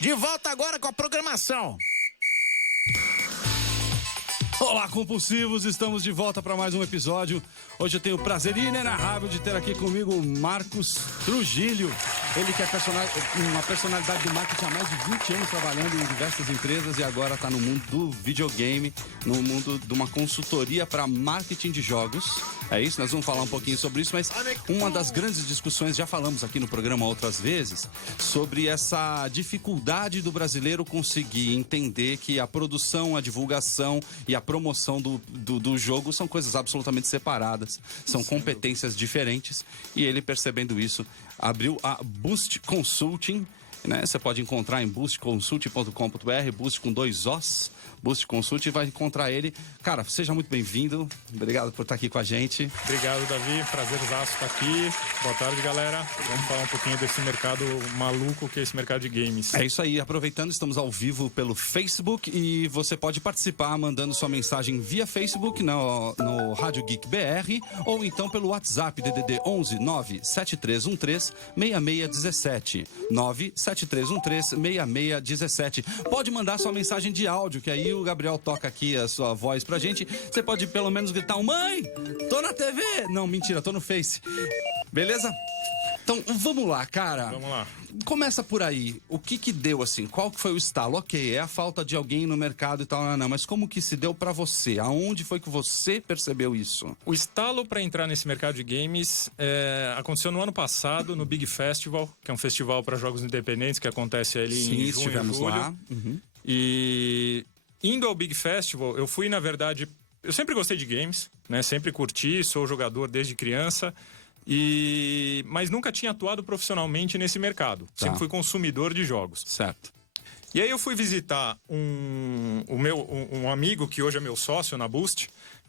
De volta agora com a programação. Olá, compulsivos, estamos de volta para mais um episódio. Hoje eu tenho o prazer inenarrável de ter aqui comigo o Marcos Trujillo. Ele que é uma personalidade do marketing há mais de 20 anos trabalhando em diversas empresas e agora está no mundo do videogame, no mundo de uma consultoria para marketing de jogos. É isso, nós vamos falar um pouquinho sobre isso, mas uma das grandes discussões, já falamos aqui no programa outras vezes, sobre essa dificuldade do brasileiro conseguir entender que a produção, a divulgação e a promoção do jogo são coisas absolutamente separadas, são competências diferentes, e ele, percebendo isso, abriu a Boost Consulting, né? Você pode encontrar em boostconsulting.com.br, Boost com 2 Os, Boost Consulting, vai encontrar ele. Cara, seja muito bem-vindo, obrigado por estar aqui com a gente. Obrigado, Davi, prazerzaço estar aqui. Boa tarde, galera. Vamos falar um pouquinho desse mercado maluco que é esse mercado de games. É isso aí, aproveitando, estamos ao vivo pelo Facebook e você pode participar mandando sua mensagem via Facebook no Rádio Geek BR ou então pelo WhatsApp DDD 11 97313 6617 97313 6617. Pode mandar sua mensagem de áudio, que aí o Gabriel toca aqui a sua voz pra gente. Você pode pelo menos gritar: mãe, tô na TV! Não, mentira, tô no Face. Beleza? Então, vamos lá, cara. Vamos lá. Começa por aí. O que deu, assim? Qual que foi o estalo? Ok, é a falta de alguém no mercado e tal, não, mas como que se deu pra você? Aonde foi que você percebeu isso? O estalo para entrar nesse mercado de games aconteceu no ano passado, no Big Festival, que é um festival para jogos independentes que acontece ali em junho, estivemos julho. lá. Uhum. E indo ao Big Festival, eu fui, na verdade... Eu sempre gostei de games, né? Sempre curti, sou jogador desde criança... Mas nunca tinha atuado profissionalmente nesse mercado. Tá. Sempre fui consumidor de jogos. Certo. E aí eu fui visitar um amigo que hoje é meu sócio na Boost,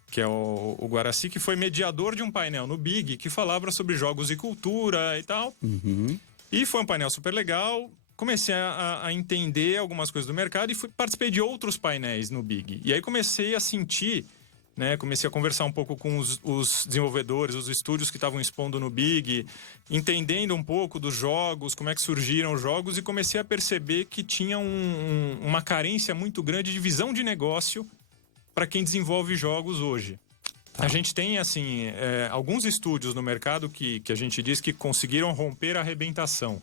que é o Guaraci, que foi mediador de um painel no Big que falava sobre jogos e cultura e tal. Uhum. E foi um painel super legal. Comecei a entender algumas coisas do mercado e participei de outros painéis no Big. E aí comecei a sentir... Comecei a conversar um pouco com os desenvolvedores, os estúdios que estavam expondo no Big, entendendo um pouco dos jogos, como é que surgiram os jogos, e comecei a perceber que tinha uma carência muito grande de visão de negócio para quem desenvolve jogos hoje. A gente tem, assim, alguns estúdios no mercado que a gente diz que conseguiram romper a arrebentação.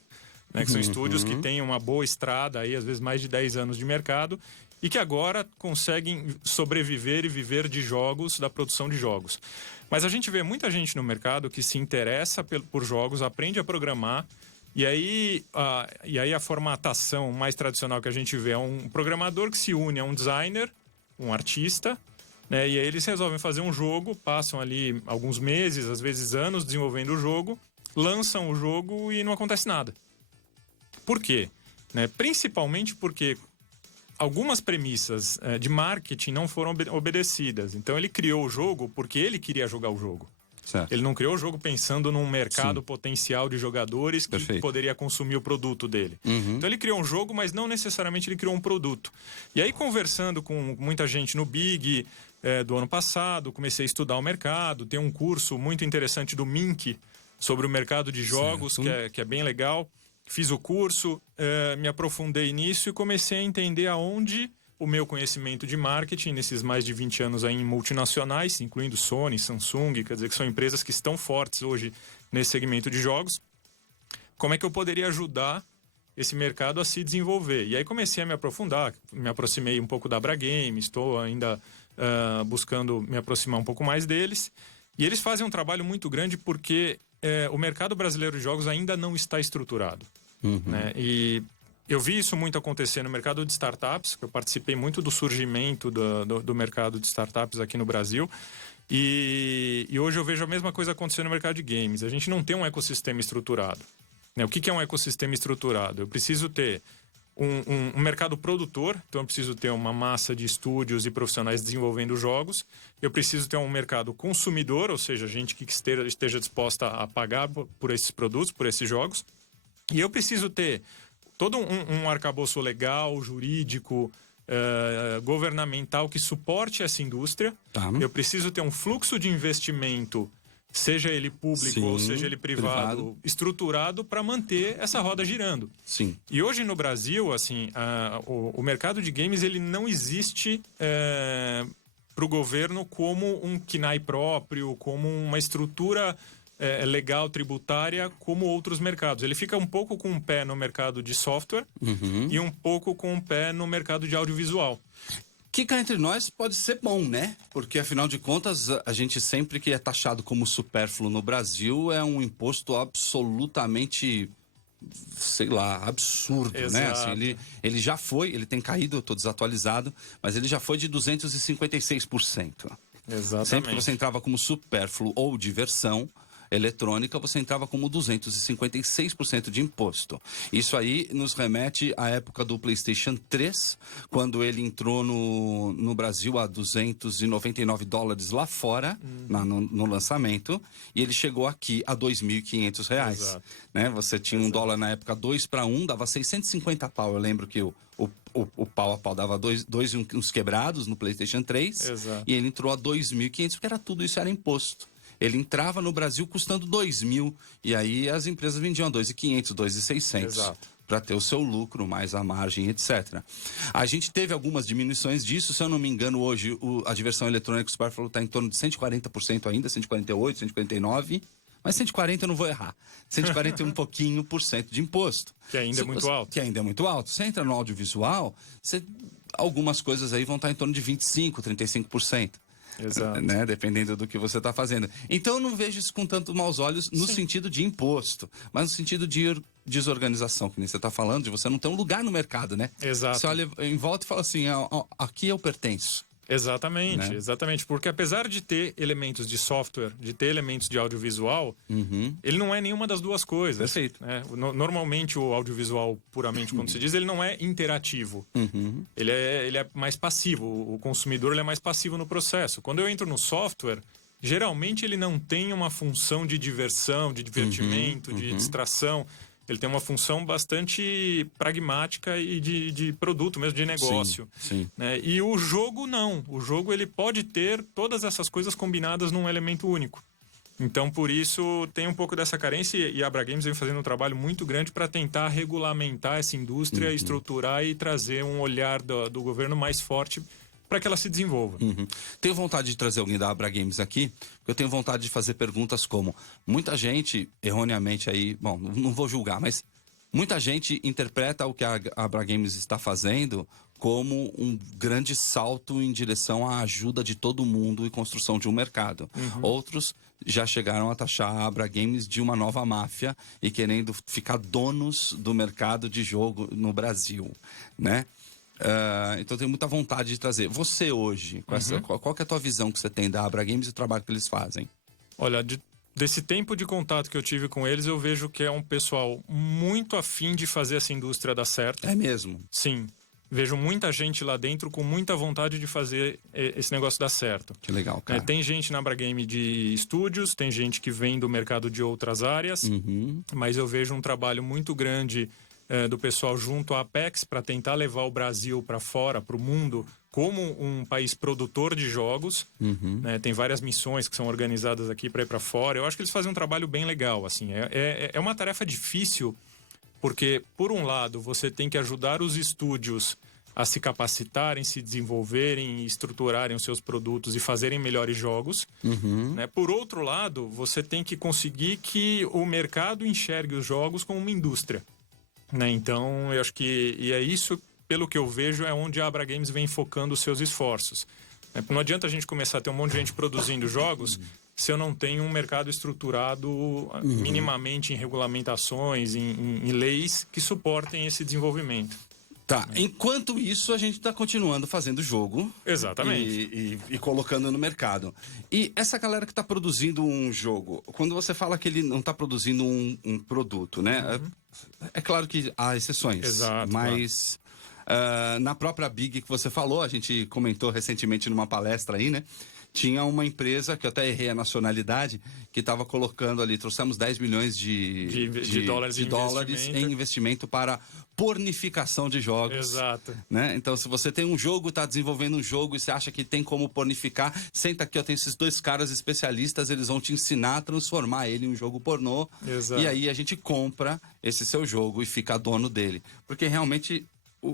Que são estúdios que têm uma boa estrada, aí, às vezes mais de 10 anos de mercado, e que agora conseguem sobreviver e viver de jogos, da produção de jogos. Mas a gente vê muita gente no mercado que se interessa por jogos, aprende a programar, e aí a formatação mais tradicional que a gente vê é um programador que se une a um designer, um artista, e aí eles resolvem fazer um jogo, passam ali alguns meses, às vezes anos, desenvolvendo o jogo, lançam o jogo e não acontece nada. Por quê? Principalmente porque algumas premissas de marketing não foram obedecidas. Então ele criou o jogo porque ele queria jogar o jogo. Certo. Ele não criou o jogo pensando num mercado potencial de jogadores que poderia consumir o produto dele. Uhum. Então ele criou um jogo, mas não necessariamente ele criou um produto. E aí, conversando com muita gente no Big do ano passado, comecei a estudar o mercado. Tem um curso muito interessante do Mink sobre o mercado de jogos, que é bem legal. Fiz o curso, me aprofundei nisso e comecei a entender aonde o meu conhecimento de marketing, nesses mais de 20 anos aí em multinacionais, incluindo Sony, Samsung, quer dizer que são empresas que estão fortes hoje nesse segmento de jogos, como é que eu poderia ajudar esse mercado a se desenvolver. E aí comecei a me aprofundar, me aproximei um pouco da Abra Games, estou ainda buscando me aproximar um pouco mais deles. E eles fazem um trabalho muito grande porque o mercado brasileiro de jogos ainda não está estruturado. Uhum. E eu vi isso muito acontecer no mercado de startups, que eu participei muito do surgimento do mercado de startups aqui no Brasil. E hoje eu vejo a mesma coisa acontecer no mercado de games. A gente não tem um ecossistema estruturado. O que é um ecossistema estruturado? Eu preciso ter um mercado produtor, então eu preciso ter uma massa de estúdios e profissionais desenvolvendo jogos. Eu preciso ter um mercado consumidor, ou seja, gente que esteja disposta a pagar por esses produtos, por esses jogos. E eu preciso ter todo um arcabouço legal, jurídico, governamental que suporte essa indústria. Tá. Eu preciso ter um fluxo de investimento seja ele público Sim, ou seja ele privado. Estruturado para manter essa roda girando. Sim. E hoje no Brasil, assim, o mercado de games ele não existe para o governo como um KNAI próprio, como uma estrutura legal, tributária, como outros mercados. Ele fica um pouco com um pé no mercado de software e um pouco com um pé no mercado de audiovisual. Que cá entre nós pode ser bom, né? Porque, afinal de contas, a gente sempre que é taxado como supérfluo no Brasil é um imposto absolutamente, sei lá, absurdo, né? Assim, ele já foi, ele tem caído, eu tô desatualizado, mas ele já foi de 256%. Exatamente. Sempre que você entrava como supérfluo ou diversão eletrônica, você entrava como 256% de imposto. Isso aí nos remete à época do PlayStation 3, quando ele entrou no Brasil a $299 lá fora, no lançamento, e ele chegou aqui a R$2.500. Né? Você tinha um dólar na época 2 para 1, dava 650 pau. Eu lembro que o pau a pau dava dois e uns quebrados no PlayStation 3. Exato. E ele entrou a 2.500, porque era tudo isso, era imposto. Ele entrava no Brasil custando 2.000 e aí as empresas vendiam 2.500, 2.600 para ter o seu lucro, mais a margem, etc. A gente teve algumas diminuições disso, se eu não me engano, hoje a diversão eletrônica supérflua está em torno de 140% ainda, 148, 149%. Mas 140 eu não vou errar. 140 e um pouquinho por cento de imposto. Que ainda é muito alto. Que ainda é muito alto. Você entra no audiovisual, algumas coisas aí vão estar em torno de 25%, 35%. Exato. Né? Dependendo do que você está fazendo. Então eu não vejo isso com tanto maus olhos no sentido de imposto, mas no sentido de desorganização, que nem você está falando, de você não ter um lugar no mercado, né? Exato. Você olha em volta e fala assim, aqui eu pertenço. Exatamente, né? Exatamente. Porque apesar de ter elementos de software, de ter elementos de audiovisual, ele não é nenhuma das duas coisas. Perfeito. Né? Normalmente o audiovisual, puramente quando se diz, ele não é interativo. Ele é mais passivo. O consumidor ele é mais passivo no processo. Quando eu entro no software, geralmente ele não tem uma função de diversão, de divertimento, de distração. Ele tem uma função bastante pragmática e de produto mesmo, de negócio. Sim. Né? E o jogo não. O jogo ele pode ter todas essas coisas combinadas num elemento único. Então, por isso, tem um pouco dessa carência e a Abra Games vem fazendo um trabalho muito grande para tentar regulamentar essa indústria, estruturar e trazer um olhar do governo mais forte para que ela se desenvolva. Tenho vontade de trazer alguém da Abra Games aqui, porque eu tenho vontade de fazer perguntas como... Muita gente, erroneamente aí... Bom, não vou julgar, mas... Muita gente interpreta o que a Abra Games está fazendo como um grande salto em direção à ajuda de todo mundo e construção de um mercado. Outros já chegaram a taxar a Abra Games de uma nova máfia e querendo ficar donos do mercado de jogo no Brasil, né? Então eu tenho muita vontade de trazer. Você hoje, qual que é a tua visão que você tem da Abra Games e o trabalho que eles fazem? Olha, desse tempo de contato que eu tive com eles, eu vejo que é um pessoal muito afim de fazer essa indústria dar certo. É mesmo? Sim. Vejo muita gente lá dentro com muita vontade de fazer esse negócio dar certo. Que legal, cara. Tem gente na Abra Game de estúdios, tem gente que vem do mercado de outras áreas, mas eu vejo um trabalho muito grande do pessoal junto à Apex para tentar levar o Brasil para fora, para o mundo, como um país produtor de jogos. Né? Tem várias missões que são organizadas aqui para ir para fora. Eu acho que eles fazem um trabalho bem legal. Assim. É uma tarefa difícil, porque, por um lado, você tem que ajudar os estúdios a se capacitarem, se desenvolverem, estruturarem os seus produtos e fazerem melhores jogos. Né? Por outro lado, você tem que conseguir que o mercado enxergue os jogos como uma indústria. Né? Então, eu acho que é isso, pelo que eu vejo, é onde a Abra Games vem focando os seus esforços. Não adianta a gente começar a ter um monte de gente produzindo jogos se eu não tenho um mercado estruturado minimamente em regulamentações, em leis que suportem esse desenvolvimento. Tá, enquanto isso a gente está continuando fazendo jogo. Exatamente. E colocando no mercado. E essa galera que está produzindo um jogo, quando você fala que ele não está produzindo um produto, né? É claro que há exceções. Exato, mas na própria Big que você falou, a gente comentou recentemente numa palestra aí, né? tinha uma empresa, que eu até errei a nacionalidade, que estava colocando ali, trouxemos 10 milhões de dólares em investimento para pornificação de jogos. Exato. Né? Então, se você tem um jogo, está desenvolvendo um jogo e você acha que tem como pornificar, senta aqui, eu tenho esses 2 caras especialistas, eles vão te ensinar a transformar ele em um jogo pornô. Exato. E aí a gente compra esse seu jogo e fica dono dele. Porque realmente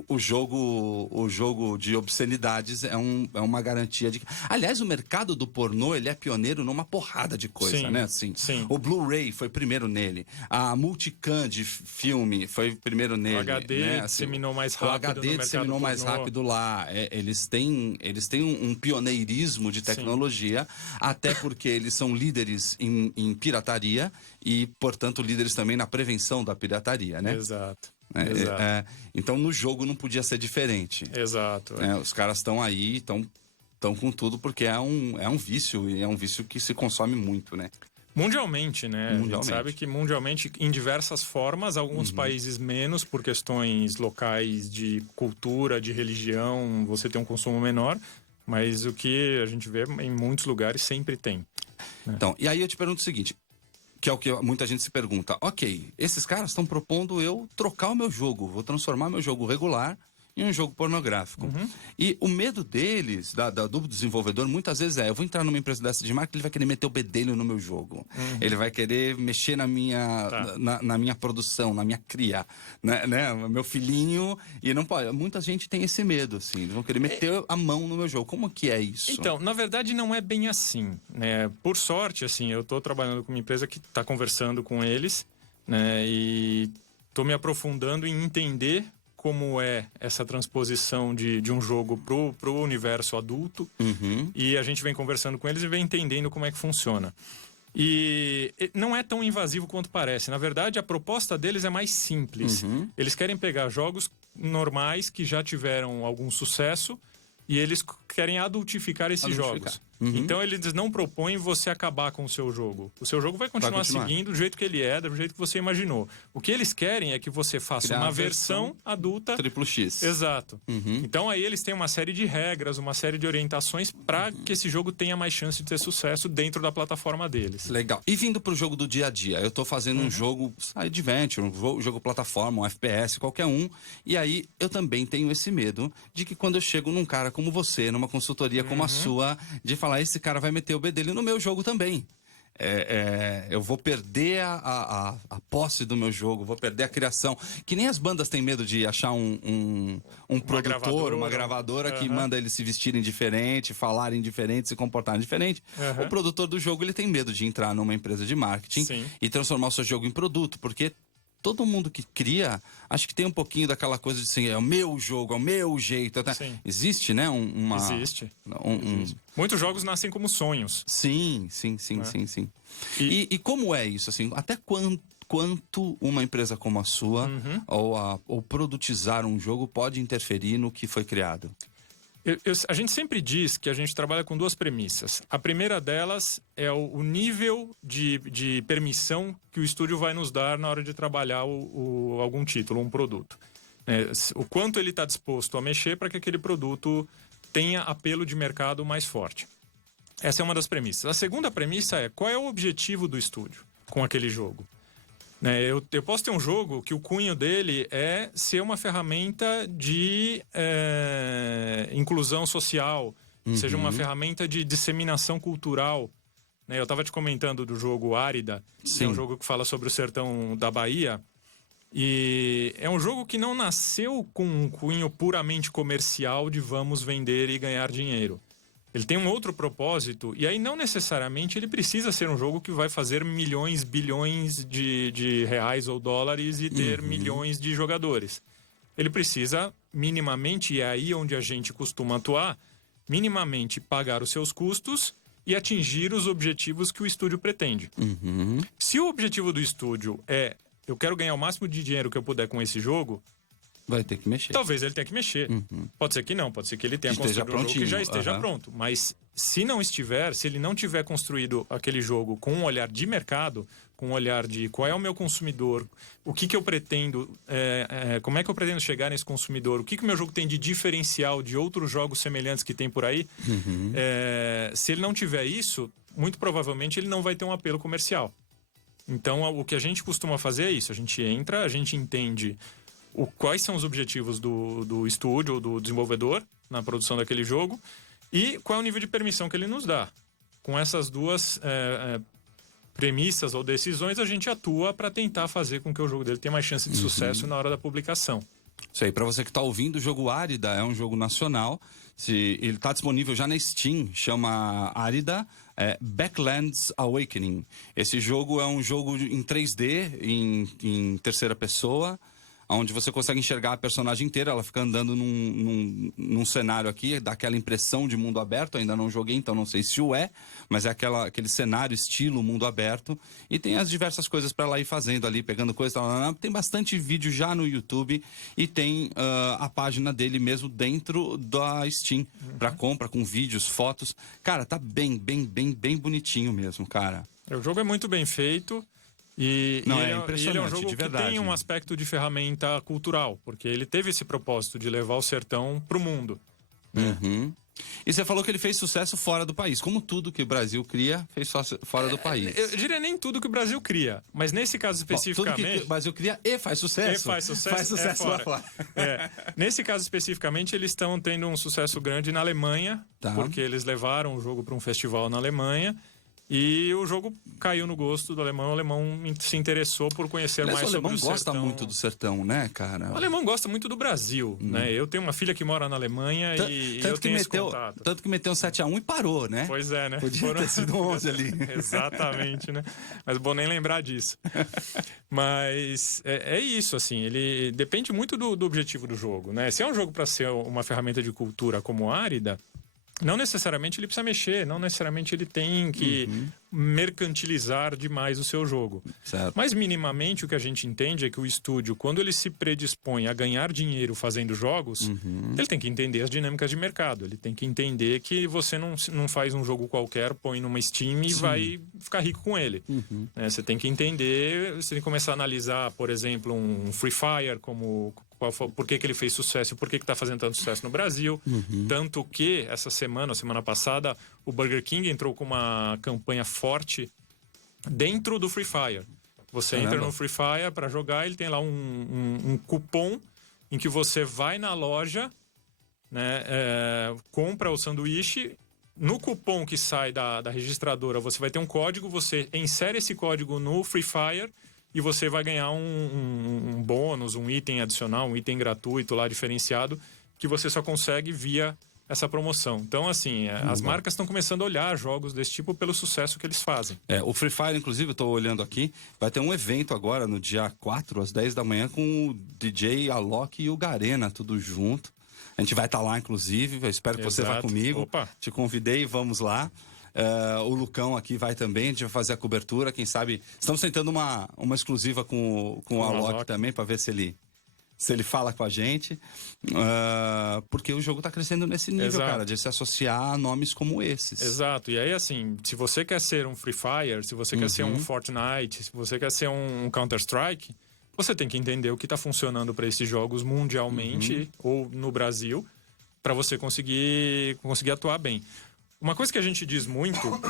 o jogo de obscenidades é uma garantia de... Aliás, o mercado do pornô, ele é pioneiro numa porrada de coisa, Sim, né? Assim, sim. O Blu-ray foi primeiro nele. A Multicam de filme foi primeiro nele. O HD né? disseminou mais rápido. O HD disseminou mais rápido lá. Eles têm um pioneirismo de tecnologia, até porque eles são líderes em pirataria e, portanto, líderes também na prevenção da pirataria, né? Exato. Exato. Então, no jogo não podia ser diferente. Exato. Os caras estão aí, estão com tudo, porque é um vício, e é um vício que se consome muito, né? Mundialmente, né? A gente sabe que mundialmente, em diversas formas, alguns países menos, por questões locais de cultura, de religião, você tem um consumo menor, mas o que a gente vê em muitos lugares sempre tem. Né? Então, e aí eu te pergunto o seguinte, que é o que muita gente se pergunta, ok, esses caras estão propondo eu trocar o meu jogo, vou transformar meu jogo regular em um jogo pornográfico. E o medo deles, do desenvolvedor, muitas vezes eu vou entrar numa empresa dessa de marketing, ele vai querer meter o bedelho no meu jogo. Ele vai querer mexer na minha, na minha produção, na minha cria, né? Meu filhinho, e não pode. Muita gente tem esse medo, assim, eles vão querer meter a mão no meu jogo. Como que é isso? Então, na verdade, não é bem assim, né? Por sorte, assim, eu estou trabalhando com uma empresa que está conversando com eles, né? E estou me aprofundando em entender como é essa transposição de um jogo pro universo adulto. E a gente vem conversando com eles e vem entendendo como é que funciona. E não é tão invasivo quanto parece. Na verdade, a proposta deles é mais simples. Eles querem pegar jogos normais que já tiveram algum sucesso e eles querem adultificar esses jogos. Então, eles não propõem você acabar com o seu jogo. O seu jogo vai continuar seguindo do jeito que ele é, do jeito que você imaginou. O que eles querem é que você faça uma versão adulta... Triplo X. Exato. Então, aí eles têm uma série de regras, uma série de orientações para que esse jogo tenha mais chance de ter sucesso dentro da plataforma deles. Legal. E vindo pro jogo do dia a dia, eu tô fazendo um jogo adventure, um jogo plataforma, um FPS, qualquer um, e aí eu também tenho esse medo de que quando eu chego num cara como você, numa consultoria como a sua, de falar, esse cara vai meter o bedelho no meu jogo também. Eu vou perder a posse do meu jogo, vou perder a criação. Que nem as bandas têm medo de achar um produtor, uma gravadora que manda eles se vestirem diferente, falarem diferente, se comportarem diferente. O produtor do jogo, ele tem medo de entrar numa empresa de marketing e transformar o seu jogo em produto, porque todo mundo que cria, acho que tem um pouquinho daquela coisa de assim, é o meu jogo, é o meu jeito. Existe, né? Existe. Muitos jogos nascem como sonhos. Sim. E como é isso? Assim, até quanto uma empresa como a sua, ou produtizar um jogo, pode interferir no que foi criado? A gente sempre diz que a gente trabalha com 2 premissas. A primeira delas é o nível de permissão que o estúdio vai nos dar na hora de trabalhar algum título, um produto. O quanto ele está disposto a mexer para que aquele produto tenha apelo de mercado mais forte. Essa é uma das premissas. A segunda premissa é qual é o objetivo do estúdio com aquele jogo. Eu posso ter um jogo que o cunho dele é ser uma ferramenta de inclusão social, seja uma ferramenta de disseminação cultural. Eu estava te comentando do jogo Árida, que é um jogo que fala sobre o sertão da Bahia. E é um jogo que não nasceu com um cunho puramente comercial de vamos vender e ganhar dinheiro. Ele tem um outro propósito, e aí não necessariamente ele precisa ser um jogo que vai fazer milhões, bilhões de reais ou dólares e ter milhões de jogadores. Ele precisa minimamente, e é aí onde a gente costuma atuar, minimamente pagar os seus custos e atingir os objetivos que o estúdio pretende. Se o objetivo do estúdio é eu quero ganhar o máximo de dinheiro que eu puder com esse jogo, Vai ter que mexer. Talvez ele tenha que mexer. Pode ser que não, pode ser que ele tenha Esteja construído um jogo que já prontinho. esteja pronto. Mas se não estiver, se ele não tiver construído aquele jogo com um olhar de mercado, com um olhar de qual é o meu consumidor, o que eu pretendo, como é que eu pretendo chegar nesse consumidor, o que o meu jogo tem de diferencial de outros jogos semelhantes que tem por aí, se ele não tiver isso, muito provavelmente ele não vai ter um apelo comercial. Então, o que a gente costuma fazer é isso. A gente entra, a gente entende quais são os objetivos do estúdio ou do desenvolvedor na produção daquele jogo e qual é o nível de permissão que ele nos dá. Com essas duas premissas ou decisões, a gente atua para tentar fazer com que o jogo dele tenha mais chance de sucesso na hora da publicação. Isso aí, pra você que tá ouvindo, o jogo Árida é um jogo nacional. Ele tá disponível já na Steam, chama Árida Backlands Awakening. Esse jogo é um jogo em 3D, em terceira pessoa, onde você consegue enxergar a personagem inteira, ela fica andando num cenário aqui, dá aquela impressão de mundo aberto. Ainda não joguei, então não sei se mas é aquele cenário estilo mundo aberto, e tem as diversas coisas para ela ir fazendo ali, pegando coisas, tem bastante vídeo já no YouTube, e tem a página dele mesmo dentro da Steam, para compra, com vídeos, fotos. Cara, tá bem bonitinho mesmo, cara. O jogo é muito bem feito. É impressionante, ele é um jogo de verdade. Que tem um aspecto de ferramenta cultural, porque ele teve esse propósito de levar o sertão pro mundo. E você falou que ele fez sucesso fora do país. Como tudo que o Brasil cria, fez fora do país. Eu diria nem tudo que o Brasil cria, mas nesse caso especificamente... Tudo que o Brasil cria e faz sucesso. Faz sucesso lá fora. Nesse caso especificamente, eles estão tendo um sucesso grande na Alemanha, porque eles levaram o jogo para um festival na Alemanha. E o jogo caiu no gosto do alemão. O alemão se interessou por conhecer mais sobre o sertão. O alemão gosta muito do sertão, né, cara? O alemão gosta muito do Brasil, né? Eu tenho uma filha que mora na Alemanha e eu tenho esse contato. Tanto que meteu um 7-1 e parou, né? Pois é, né? Podia ter sido 11 ali. Exatamente, né? Mas bom nem lembrar disso. Mas é isso, assim. Ele depende muito do objetivo do jogo, né? Se é um jogo para ser uma ferramenta de cultura como Árida, não necessariamente ele precisa mexer, não necessariamente ele tem que mercantilizar demais o seu jogo. Certo. Mas minimamente o que a gente entende é que o estúdio, quando ele se predispõe a ganhar dinheiro fazendo jogos, ele tem que entender as dinâmicas de mercado. Ele tem que entender que você não faz um jogo qualquer, põe numa Steam e vai ficar rico com ele. Você tem que entender, você tem que começar a analisar, por exemplo, um Free Fire, por que ele fez sucesso e por que está fazendo tanto sucesso no Brasil. Tanto que essa semana passada, o Burger King entrou com uma campanha forte dentro do Free Fire. Você entra no Free Fire para jogar, ele tem lá um cupom em que você vai na loja, né, compra o sanduíche. No cupom que sai da registradora, você vai ter um código, você insere esse código no Free Fire e você vai ganhar um bônus, um item adicional, um item gratuito lá diferenciado, que você só consegue via essa promoção. Então, assim, as marcas estão começando a olhar jogos desse tipo pelo sucesso que eles fazem. O Free Fire, inclusive, eu tô olhando aqui, vai ter um evento agora no dia 4, às 10 da manhã, com o DJ Alok e o Garena, tudo junto. A gente vai estar lá, inclusive, eu espero que você vá comigo. Opa. Te convidei, vamos lá. O Lucão aqui vai também, a gente vai fazer a cobertura, quem sabe. Estamos tentando uma exclusiva com o Alok também, para ver se ele fala com a gente. Porque o jogo está crescendo nesse nível, cara, de se associar a nomes como esses. Exato. E aí, assim, se você quer ser um Free Fire, se você quer ser um Fortnite, se você quer ser um Counter-Strike, você tem que entender o que está funcionando para esses jogos mundialmente ou no Brasil, para você conseguir atuar bem. Uma coisa que a gente diz muito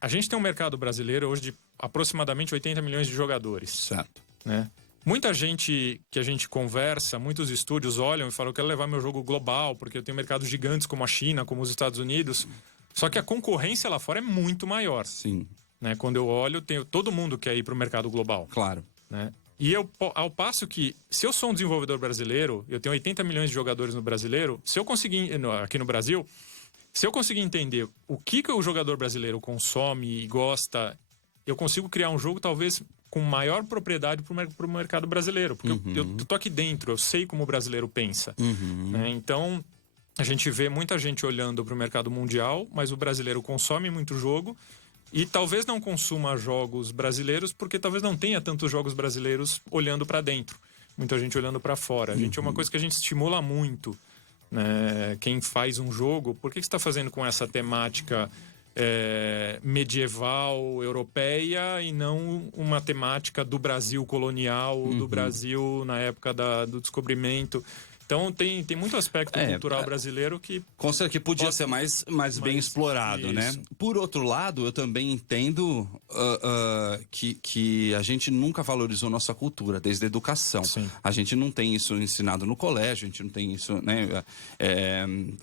a gente tem um mercado brasileiro hoje de aproximadamente 80 milhões de jogadores. Certo. Né? Muita gente que a gente conversa, muitos estúdios olham e falam: eu quero levar meu jogo global, porque eu tenho mercados gigantes como a China, como os Estados Unidos. Só que a concorrência lá fora é muito maior. Sim. Né? Quando eu olho, todo mundo quer ir para o mercado global. Claro. Né? E ao passo que, se eu sou um desenvolvedor brasileiro, eu tenho 80 milhões de jogadores no brasileiro, se eu conseguir, aqui no Brasil, se eu conseguir entender o que o jogador brasileiro consome e gosta, eu consigo criar um jogo talvez com maior propriedade para o mercado brasileiro. Porque eu tô aqui dentro, eu sei como o brasileiro pensa. Né? Então, a gente vê muita gente olhando para o mercado mundial, mas o brasileiro consome muito jogo e talvez não consuma jogos brasileiros porque talvez não tenha tantos jogos brasileiros olhando para dentro. muita gente olhando para fora. A gente é uma coisa que a gente estimula muito, né? Quem faz um jogo, por que você está fazendo com essa temática medieval, europeia, e não uma temática do Brasil colonial, do Brasil na época do descobrimento? Então tem muito aspecto cultural brasileiro que... Com certeza que podia ser mais bem explorado, né? Por outro lado, eu também entendo que a gente nunca valorizou nossa cultura, desde a educação. Sim. A gente não tem isso ensinado no colégio, a gente não tem isso, né?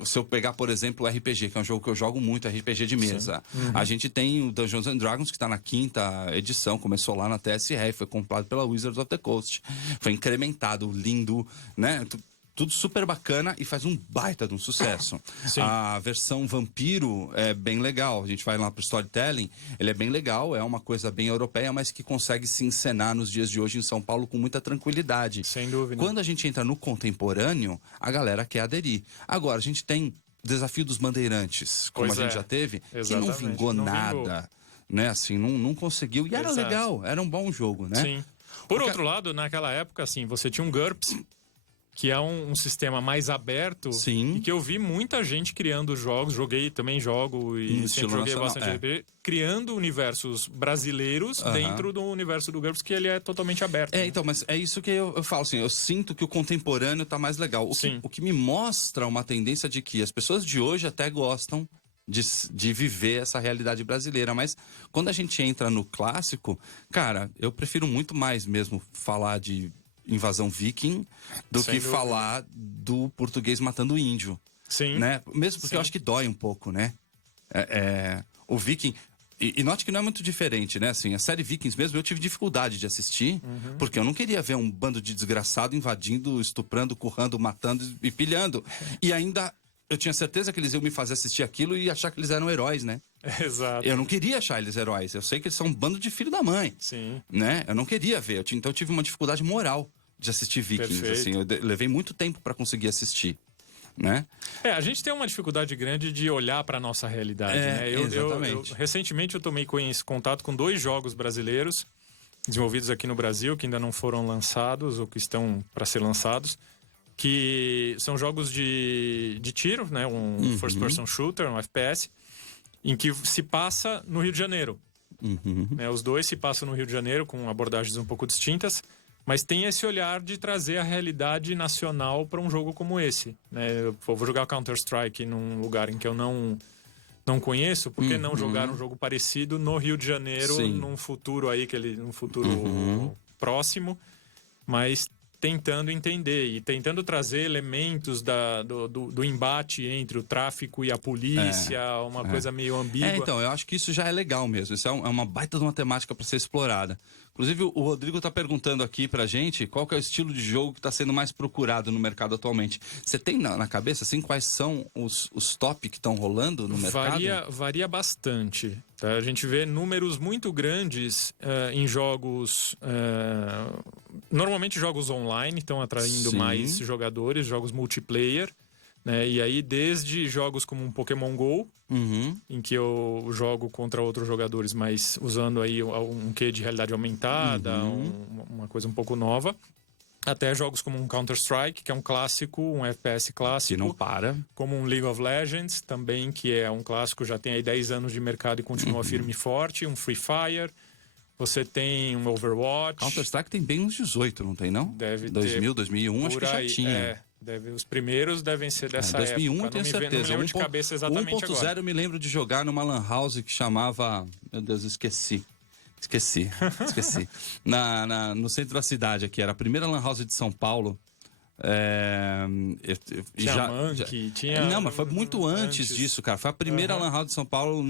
Se eu pegar, por exemplo, o RPG, que é um jogo que eu jogo muito, RPG de mesa. A gente tem o Dungeons and Dragons, que está na 5ª edição, começou lá na TSR, foi comprado pela Wizards of the Coast. Foi incrementado, lindo, né? Tudo super bacana e faz um baita de um sucesso. Sim. A versão Vampiro é bem legal. A gente vai lá pro Storytelling, ele é bem legal, é uma coisa bem europeia, mas que consegue se encenar nos dias de hoje em São Paulo com muita tranquilidade. Sem dúvida. Quando a gente entra no contemporâneo, a galera quer aderir. Agora, a gente tem Desafio dos Bandeirantes, como Pois a gente é. já teve, que não Exatamente. vingou Não nada. vingou. Né? Assim, não conseguiu. E era Exato. legal, era um bom jogo, né? Sim. Por outro lado, naquela época, assim, você tinha um GURPS, que é um sistema mais aberto. Sim. E que eu vi muita gente criando jogos, também jogo e No estilo sempre joguei nacional, bastante RPG, criando universos brasileiros dentro do universo do GURPS, que ele é totalmente aberto. né? Então, mas é isso que eu falo, assim, eu sinto que o contemporâneo tá mais legal. O que me mostra uma tendência de que as pessoas de hoje até gostam de viver essa realidade brasileira, mas quando a gente entra no clássico, cara, eu prefiro muito mais mesmo falar de invasão viking do Sem que dúvida. falar do português matando o índio, Sim. né? Mesmo porque Sim. eu acho que dói um pouco, né? O viking... E note que não é muito diferente, né? Assim, a série Vikings mesmo, eu tive dificuldade de assistir, porque eu não queria ver um bando de desgraçado invadindo, estuprando, currando, matando e pilhando. E ainda, eu tinha certeza que eles iam me fazer assistir aquilo e achar que eles eram heróis, né? Exato. Eu não queria achar eles heróis. Eu sei que eles são um bando de filho da mãe, Sim. né? Eu não queria ver. Então eu tive uma dificuldade moral de assistir Vikings, Perfeito. assim. Eu levei muito tempo para conseguir assistir, né? A gente tem uma dificuldade grande de olhar para nossa realidade, né? Exatamente. Recentemente eu tomei contato com 2 jogos brasileiros desenvolvidos aqui no Brasil, que ainda não foram lançados ou que estão para ser lançados, que são jogos de tiro, né? Um first person shooter, um FPS, em que se passa no Rio de Janeiro. Né? Os 2 se passam no Rio de Janeiro com abordagens um pouco distintas, mas tem esse olhar de trazer a realidade nacional para um jogo como esse. Né? Eu vou jogar Counter-Strike num lugar em que eu não conheço, por que não jogar um jogo parecido no Rio de Janeiro, Sim. num futuro aí, num futuro próximo, mas tentando entender e tentando trazer elementos do embate entre o tráfico e a polícia, uma coisa meio ambígua. Então, eu acho que isso já é legal mesmo. Isso é uma baita de uma temática para ser explorada. Inclusive, o Rodrigo tá perguntando aqui pra gente qual que é o estilo de jogo que está sendo mais procurado no mercado atualmente. Você tem na cabeça, assim, quais são os top que estão rolando no mercado? Varia bastante. Tá? A gente vê números muito grandes em jogos... normalmente jogos online estão atraindo Sim. mais jogadores, jogos multiplayer. Né? E aí, desde jogos como um Pokémon GO, em que eu jogo contra outros jogadores, mas usando aí um quê de realidade aumentada, uma coisa um pouco nova, até jogos como um Counter-Strike, que é um clássico, um FPS clássico. Que não para. Como um League of Legends, também, que é um clássico, já tem aí 10 anos de mercado e continua firme e forte. Um Free Fire. Você tem um Overwatch. Counter-Strike tem bem uns 18, não tem, não? Deve 2000, 2001, acho que já tinha. Os primeiros devem ser dessa 2001 época. tenho Não certeza. me lembro de cabeça exatamente agora. 1.0 eu me lembro de jogar numa lan house que chamava... Meu Deus, esqueci. No centro da cidade aqui. Era a primeira lan house de São Paulo. Tinha Monkey, tinha... Não, mas foi muito antes disso, cara. Foi a primeira lan house de São Paulo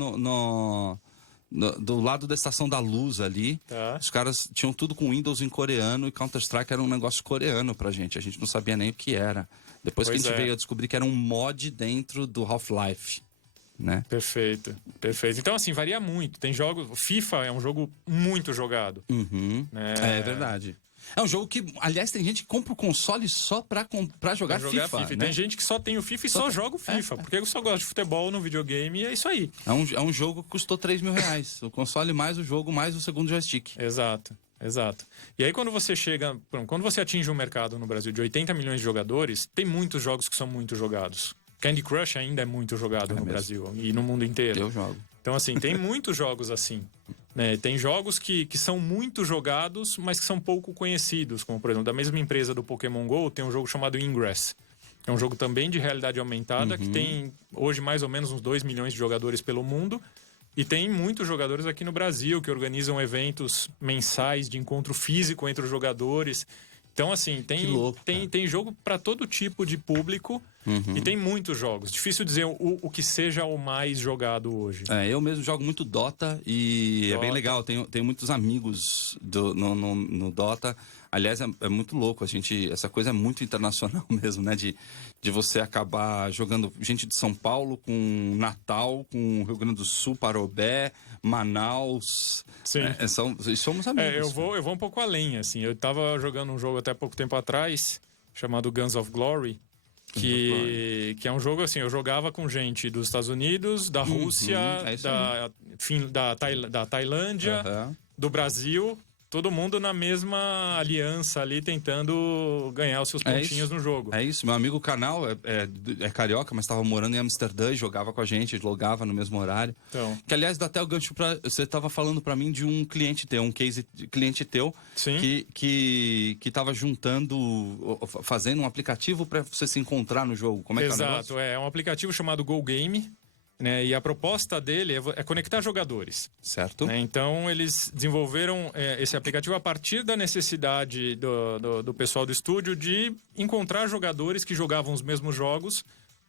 do lado da Estação da Luz ali. Tá. Os caras tinham tudo com Windows em coreano e Counter-Strike era um negócio coreano pra gente. A gente não sabia nem o que era. Depois que a gente veio a descobrir que era um mod dentro do Half-Life, né? Perfeito. Então, assim, varia muito. Tem jogos... FIFA é um jogo muito jogado. Né? É verdade. É um jogo que, aliás, tem gente que compra o console só pra jogar FIFA. Né? Tem gente que só tem o FIFA e só joga o FIFA. Porque eu só gosto de futebol no videogame e é isso aí. É um jogo que custou R$3.000. O console mais o jogo, mais o segundo joystick. Exato. Exato. E aí quando você quando você atinge um mercado no Brasil de 80 milhões de jogadores, tem muitos jogos que são muito jogados. Candy Crush ainda é muito jogado no Brasil e no mundo inteiro. Eu jogo. Então, assim, tem muitos jogos assim. Né? Tem jogos que são muito jogados, mas que são pouco conhecidos. Como, por exemplo, da mesma empresa do Pokémon GO, tem um jogo chamado Ingress. É um jogo também de realidade aumentada, que tem hoje mais ou menos uns 2 milhões de jogadores pelo mundo. E tem muitos jogadores aqui no Brasil que organizam eventos mensais de encontro físico entre os jogadores. Então, assim, tem jogo para todo tipo de público e tem muitos jogos. Difícil dizer o que seja o mais jogado hoje. Eu mesmo jogo muito Dota e é bem legal. Tenho muitos amigos no Dota. Aliás, é muito louco. Essa coisa é muito internacional mesmo, né? De você acabar jogando gente de São Paulo com Natal, com Rio Grande do Sul, Parobé, Manaus. Sim. Somos amigos. Eu vou um pouco além, assim. Eu tava jogando um jogo até pouco tempo atrás, chamado Guns of Glory, que é um jogo assim, eu jogava com gente dos Estados Unidos, da Rússia, da Tailândia, do Brasil, todo mundo na mesma aliança ali, tentando ganhar os seus pontinhos no jogo. É isso, meu amigo Canal é carioca, mas estava morando em Amsterdã e jogava com a gente, logava no mesmo horário. Então. Que, aliás, dá até o gancho pra... Você estava falando para mim de um cliente teu, um case de cliente teu, que estava fazendo um aplicativo para você se encontrar no jogo. Como é que é o negócio? Exato, é um aplicativo chamado Go Game. Né, e a proposta dele é conectar jogadores. Certo. Né, então, eles desenvolveram esse aplicativo a partir da necessidade do pessoal do estúdio de encontrar jogadores que jogavam os mesmos jogos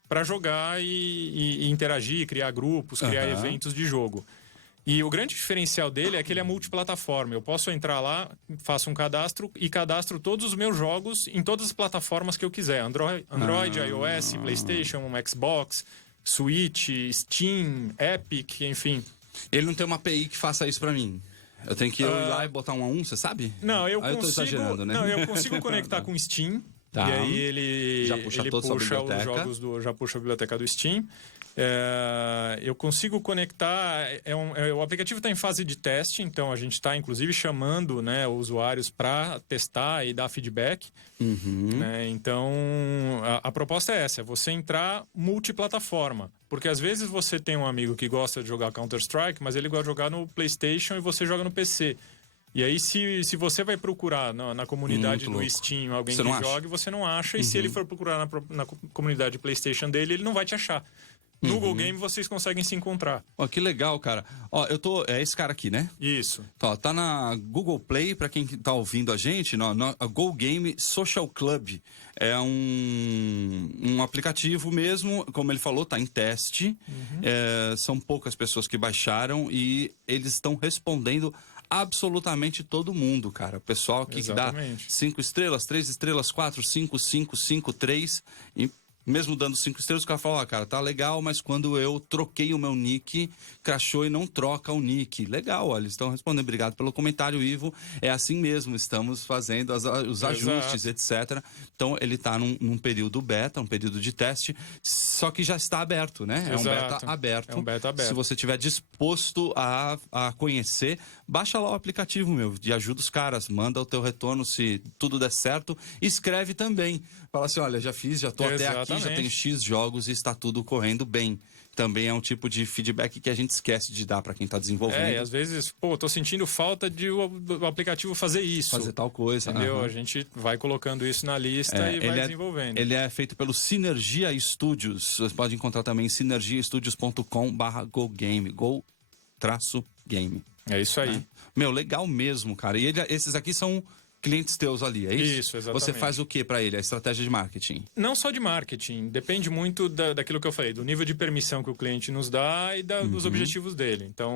para jogar e interagir, criar grupos, criar eventos de jogo. E o grande diferencial dele é que ele é multiplataforma. Eu posso entrar lá, faço um cadastro e cadastro todos os meus jogos em todas as plataformas que eu quiser. Android, iOS, PlayStation, Xbox, Switch, Steam, Epic, enfim. Ele não tem uma API que faça isso pra mim? Eu tenho que ir lá e botar 1 a 1, você sabe? Não, eu tô exagerando, né? Não, eu consigo conectar com o Steam. Tá. E aí ele já puxa puxa os jogos já puxa a biblioteca do Steam. Eu consigo conectar. O aplicativo está em fase de teste, então a gente está inclusive chamando, né, usuários para testar e dar feedback. Né? Então a proposta é essa: é você entrar multiplataforma. Porque às vezes você tem um amigo que gosta de jogar Counter-Strike, mas ele gosta de jogar no PlayStation e você joga no PC. E aí, se você vai procurar na comunidade do Steam alguém que jogue, você não acha. E se ele for procurar na comunidade PlayStation dele, ele não vai te achar. No Go Game vocês conseguem se encontrar. Que legal, cara. É esse cara aqui, né? Isso. Tá na Google Play, pra quem tá ouvindo a gente, a Go Game Social Club. É um aplicativo mesmo, como ele falou, tá em teste. São poucas pessoas que baixaram e eles estão respondendo absolutamente todo mundo, cara. O pessoal que dá 5 estrelas, 3 estrelas, 4, 5, 5, 5, 3. E mesmo dando 5 estrelas, o cara fala, cara, tá legal, mas quando eu troquei o meu nick, crashou e não troca o nick. Legal, olha, eles estão respondendo. Obrigado pelo comentário, Ivo. É assim mesmo, estamos fazendo os ajustes, etc. Então, ele tá num período beta, um período de teste, só que já está aberto, né? É um beta aberto. É um beta aberto. Se você estiver disposto a conhecer, baixa lá o aplicativo, meu, e ajuda os caras, manda o teu retorno se tudo der certo. Escreve também. Fala assim, olha, já tô até aqui, já tenho X jogos e está tudo correndo bem. Também é um tipo de feedback que a gente esquece de dar para quem tá desenvolvendo. E às vezes, tô sentindo falta de o aplicativo fazer isso. Fazer tal coisa. Entendeu? A gente vai colocando isso na lista e vai desenvolvendo. Ele é feito pelo Synergia Studios. Você pode encontrar também em synergiastudios.com/gogame. Go-game. É isso aí. Meu, legal mesmo, cara. E esses aqui são clientes teus ali, é isso? Isso, exatamente. Você faz o que para ele? A estratégia de marketing? Não só de marketing. Depende muito daquilo que eu falei, do nível de permissão que o cliente nos dá e dos objetivos dele. Então,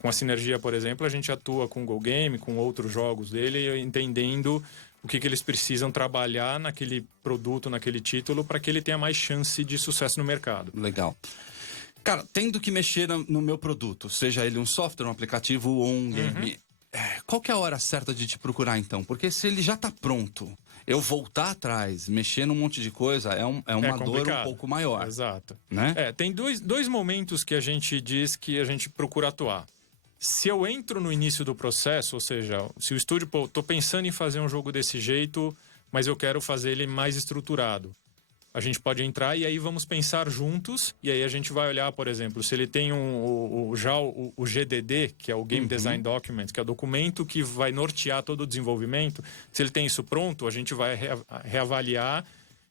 com a Synergia, por exemplo, a gente atua com o Go Game, com outros jogos dele, entendendo o que eles precisam trabalhar naquele produto, naquele título, para que ele tenha mais chance de sucesso no mercado. Legal. Cara, tendo que mexer no meu produto, seja ele um software, um aplicativo ou um game, qual que é a hora certa de te procurar, então? Porque se ele já tá pronto, eu voltar atrás, mexer num monte de coisa, é uma dor um pouco maior. Exato. Né? Tem dois momentos que a gente diz que a gente procura atuar. Se eu entro no início do processo, ou seja, se o estúdio, pô, tô pensando em fazer um jogo desse jeito, mas eu quero fazer ele mais estruturado. A gente pode entrar e aí vamos pensar juntos, e aí a gente vai olhar, por exemplo, se ele tem o GDD, que é o Game Design Document, que é o documento que vai nortear todo o desenvolvimento. Se ele tem isso pronto, a gente vai reavaliar,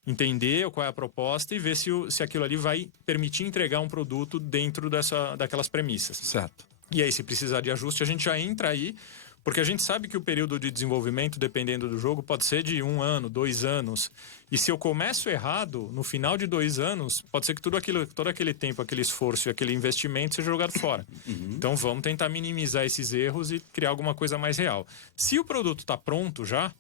entender qual é a proposta e ver se aquilo ali vai permitir entregar um produto dentro daquelas premissas. Certo. E aí, se precisar de ajuste, a gente já entra aí, porque a gente sabe que o período de desenvolvimento, dependendo do jogo, pode ser de 1 ano, 2 anos. E se eu começo errado, no final de 2 anos, pode ser que todo aquele tempo, aquele esforço e aquele investimento seja jogado fora. Então, vamos tentar minimizar esses erros e criar alguma coisa mais real. Se o produto está pronto já,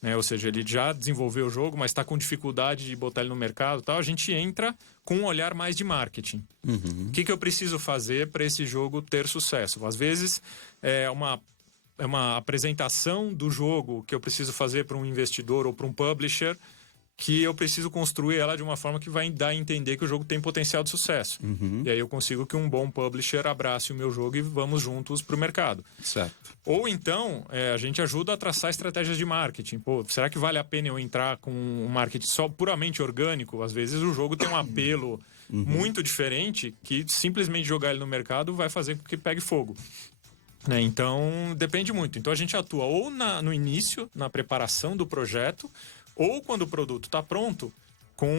né, ou seja, ele já desenvolveu o jogo, mas está com dificuldade de botar ele no mercado e tal, a gente entra com um olhar mais de marketing. O que eu preciso fazer para esse jogo ter sucesso? Às vezes, é uma apresentação do jogo que eu preciso fazer para um investidor ou para um publisher, que eu preciso construir ela de uma forma que vai dar a entender que o jogo tem potencial de sucesso. E aí eu consigo que um bom publisher abrace o meu jogo e vamos juntos para o mercado. Certo. Ou então, a gente ajuda a traçar estratégias de marketing. Pô, será que vale a pena eu entrar com um marketing só puramente orgânico? Às vezes o jogo tem um apelo muito diferente que simplesmente jogar ele no mercado vai fazer com que pegue fogo. Né? Então, depende muito. Então, a gente atua ou no início, na preparação do projeto, ou quando o produto está pronto, com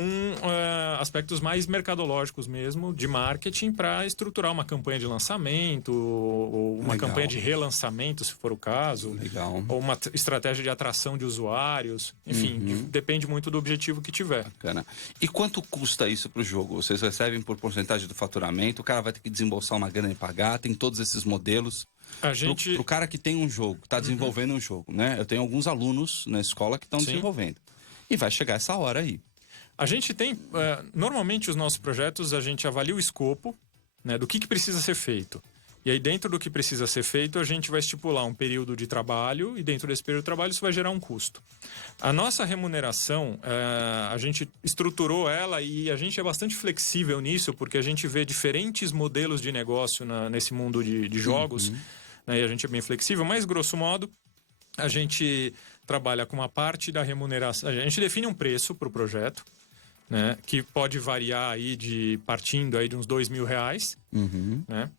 aspectos mais mercadológicos mesmo, de marketing, para estruturar uma campanha de lançamento, ou uma campanha de relançamento, se for o caso. Ou uma estratégia de atração de usuários. Enfim, depende muito do objetivo que tiver. Bacana. E quanto custa isso para o jogo? Vocês recebem por porcentagem do faturamento? O cara vai ter que desembolsar uma grana e pagar? Tem todos esses modelos? Pro cara que tem um jogo, está desenvolvendo um jogo, né? Eu tenho alguns alunos na escola que estão desenvolvendo. E vai chegar essa hora aí. A gente tem... normalmente, os nossos projetos, a gente avalia o escopo, né, do que precisa ser feito. E aí, dentro do que precisa ser feito, a gente vai estipular um período de trabalho e dentro desse período de trabalho isso vai gerar um custo. A nossa remuneração, a gente estruturou ela e a gente é bastante flexível nisso, porque a gente vê diferentes modelos de negócio nesse mundo de jogos, né, e a gente é bem flexível, mas, grosso modo, a gente trabalha com uma parte da remuneração. A gente define um preço para o projeto, né, que pode variar aí partindo aí de uns R$2.000, né?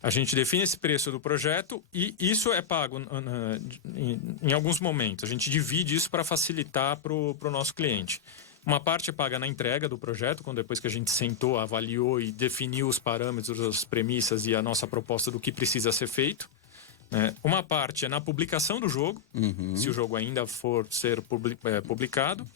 A gente define esse preço do projeto e isso é pago em alguns momentos. A gente divide isso para facilitar para o nosso cliente. Uma parte é paga na entrega do projeto, quando depois que a gente sentou, avaliou e definiu os parâmetros, as premissas e a nossa proposta do que precisa ser feito. Né? Uma parte é na publicação do jogo, se o jogo ainda for ser publicado.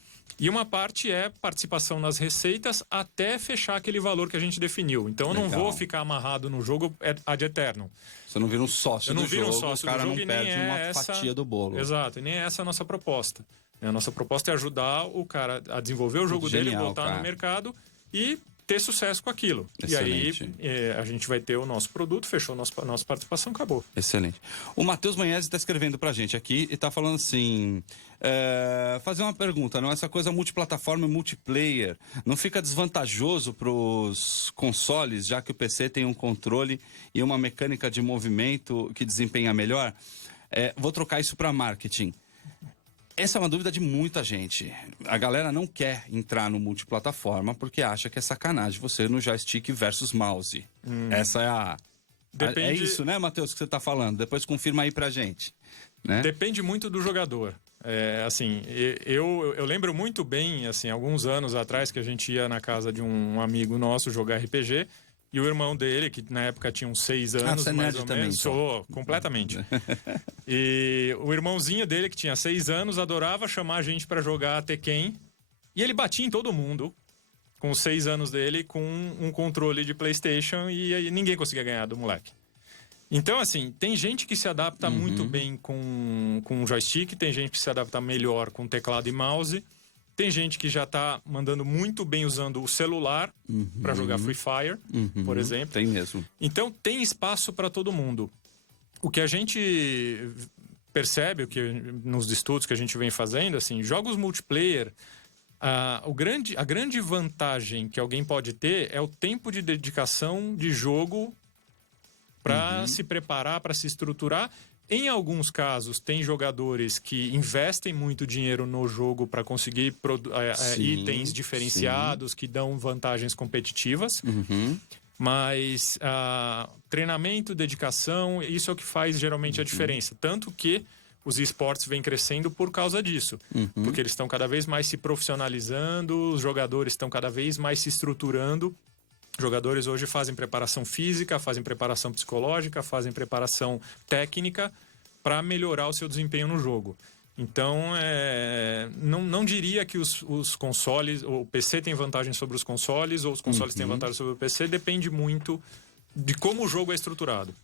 E uma parte é participação nas receitas até fechar aquele valor que a gente definiu. Então eu não vou ficar amarrado no jogo ad eternum. Você não vira um sócio do jogo, o cara não e perde uma fatia do bolo. Exato, e nem essa é a nossa proposta. A nossa proposta é ajudar o cara a desenvolver o jogo dele, botar no mercado e ter sucesso com aquilo. Excelente. E aí a gente vai ter o nosso produto, fechou nossa participação, acabou. Excelente. O Matheus Manhese está escrevendo pra gente aqui e está falando assim... fazer uma pergunta, não? Essa coisa multiplataforma e multiplayer não fica desvantajoso para os consoles, já que o PC tem um controle e uma mecânica de movimento que desempenha melhor? Vou trocar isso para marketing. Essa é uma dúvida de muita gente. A galera não quer entrar no multiplataforma porque acha que é sacanagem você no joystick versus mouse. Essa é a... Depende... É isso, né, Matheus, que você está falando? Depois confirma aí pra gente. Né? Depende muito do jogador. Assim, eu lembro muito bem, assim, alguns anos atrás, que a gente ia na casa de um amigo nosso jogar RPG, e o irmão dele, que na época tinha uns 6 anos, você mais nerd ou também, menos, então. sou completamente. E o irmãozinho dele, que tinha 6 anos, adorava chamar a gente pra jogar Tekken, e ele batia em todo mundo, com os 6 anos dele, com um controle de PlayStation, e aí ninguém conseguia ganhar do moleque. Então, assim, tem gente que se adapta muito bem com joystick, tem gente que se adapta melhor com teclado e mouse, tem gente que já tá mandando muito bem usando o celular para jogar Free Fire, por exemplo. Tem mesmo. Então, tem espaço para todo mundo. O que a gente percebe, nos estudos que a gente vem fazendo, assim, jogos multiplayer, a grande vantagem que alguém pode ter é o tempo de dedicação de jogo para se preparar, para se estruturar. Em alguns casos, tem jogadores que investem muito dinheiro no jogo para conseguir itens diferenciados que dão vantagens competitivas. Mas treinamento, dedicação, isso é o que faz geralmente a diferença. Tanto que os esportes vêm crescendo por causa disso. Porque eles estão cada vez mais se profissionalizando, os jogadores estão cada vez mais se estruturando. Jogadores hoje fazem preparação física, fazem preparação psicológica, fazem preparação técnica para melhorar o seu desempenho no jogo. Então, não diria que os consoles, o PC tem vantagem sobre os consoles, ou os consoles têm vantagem sobre o PC, depende muito de como o jogo é estruturado.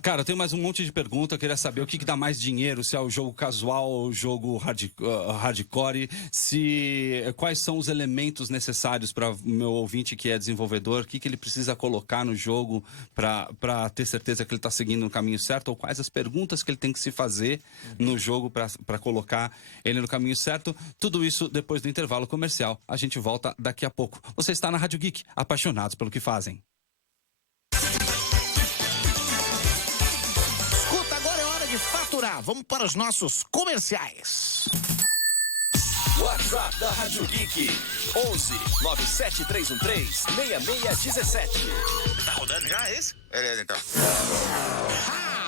Cara, eu tenho mais um monte de pergunta. Eu queria saber o que dá mais dinheiro, se é o jogo casual ou o jogo hardcore, quais são os elementos necessários para o meu ouvinte que é desenvolvedor, o que ele precisa colocar no jogo para ter certeza que ele está seguindo no caminho certo, ou quais as perguntas que ele tem que se fazer no jogo para colocar ele no caminho certo. Tudo isso depois do intervalo comercial. A gente volta daqui a pouco. Você está na Rádio Geek, apaixonados pelo que fazem. Faturar. Vamos para os nossos comerciais. WhatsApp da Rádio Geek 11 97313 6617. Tá rodando já esse? Beleza, então.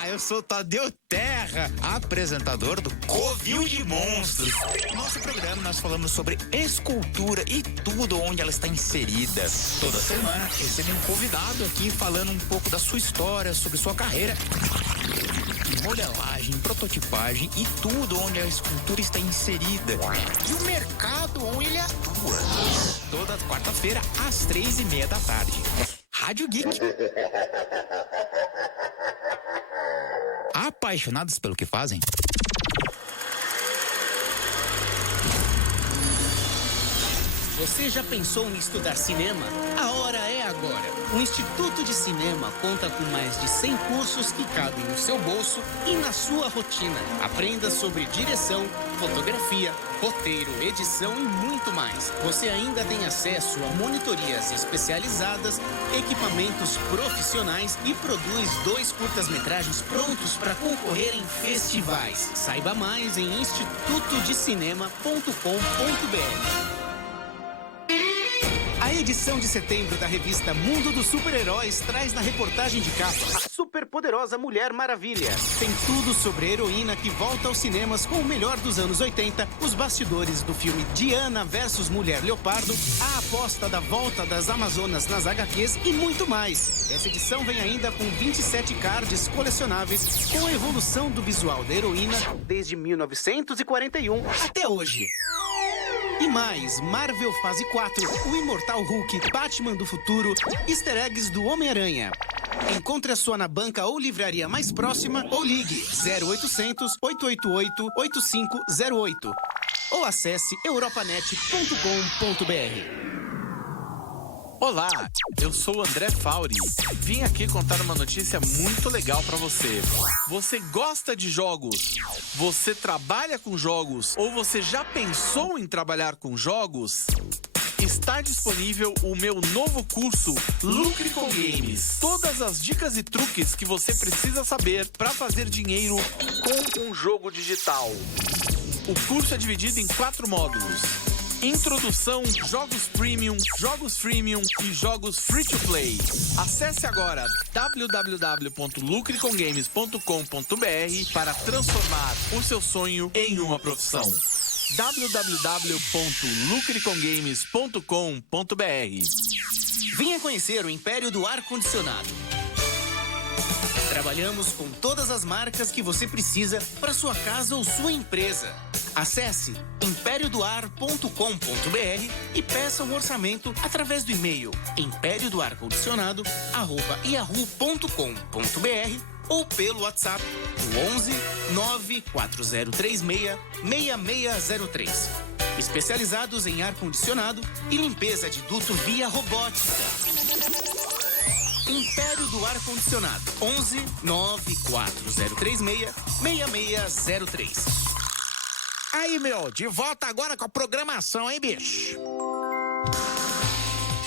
Eu sou Tadeu Terra, apresentador do Covil de Monstros. No nosso programa nós falamos sobre escultura e tudo onde ela está inserida. Toda semana recebe um convidado aqui falando um pouco da sua história, sobre sua carreira, modelagem, prototipagem e tudo onde a escultura está inserida. E o mercado onde ele atua. Toda quarta-feira às 3:30 da tarde. Rádio Geek. Apaixonados pelo que fazem? Você já pensou em estudar cinema? A hora é agora. O Instituto de Cinema conta com mais de 100 cursos que cabem no seu bolso e na sua rotina. Aprenda sobre direção, fotografia, roteiro, edição e muito mais. Você ainda tem acesso a monitorias especializadas, equipamentos profissionais e produz 2 curtas-metragens prontos para concorrer em festivais. Saiba mais em institutodecinema.com.br. A edição de setembro da revista Mundo dos Super-Heróis traz na reportagem de capa a superpoderosa Mulher Maravilha. Tem tudo sobre a heroína que volta aos cinemas com o melhor dos anos 80, os bastidores do filme Diana vs Mulher Leopardo, a aposta da volta das Amazonas nas HQs e muito mais. Essa edição vem ainda com 27 cards colecionáveis com a evolução do visual da heroína desde 1941 até hoje. E mais, Marvel Fase 4, o Imortal Hulk, Batman do Futuro, easter eggs do Homem-Aranha. Encontre a sua na banca ou livraria mais próxima ou ligue 0800 888 8508 ou acesse europanet.com.br. Olá, eu sou o André Fauri. Vim aqui contar uma notícia muito legal pra você. Você gosta de jogos? Você trabalha com jogos? Ou você já pensou em trabalhar com jogos? Está disponível o meu novo curso Lucre com Games. Todas as dicas e truques que você precisa saber para fazer dinheiro com um jogo digital. O curso é dividido em 4 módulos. Introdução, jogos premium, jogos freemium e jogos free to play. Acesse agora www.lucrecomgames.com.br para transformar o seu sonho em uma profissão. www.lucrecomgames.com.br. Venha conhecer o Império do Ar-Condicionado. Trabalhamos com todas as marcas que você precisa para sua casa ou sua empresa. Acesse impériodoar.com.br e peça um orçamento através do e-mail impériodoarcondicionado@yahoo.com.br ou pelo WhatsApp 11 94036 6603. Especializados em ar-condicionado e limpeza de duto via robótica. Império do Ar-Condicionado 11 94036 6603. Aí, de volta agora com a programação, hein, bicho?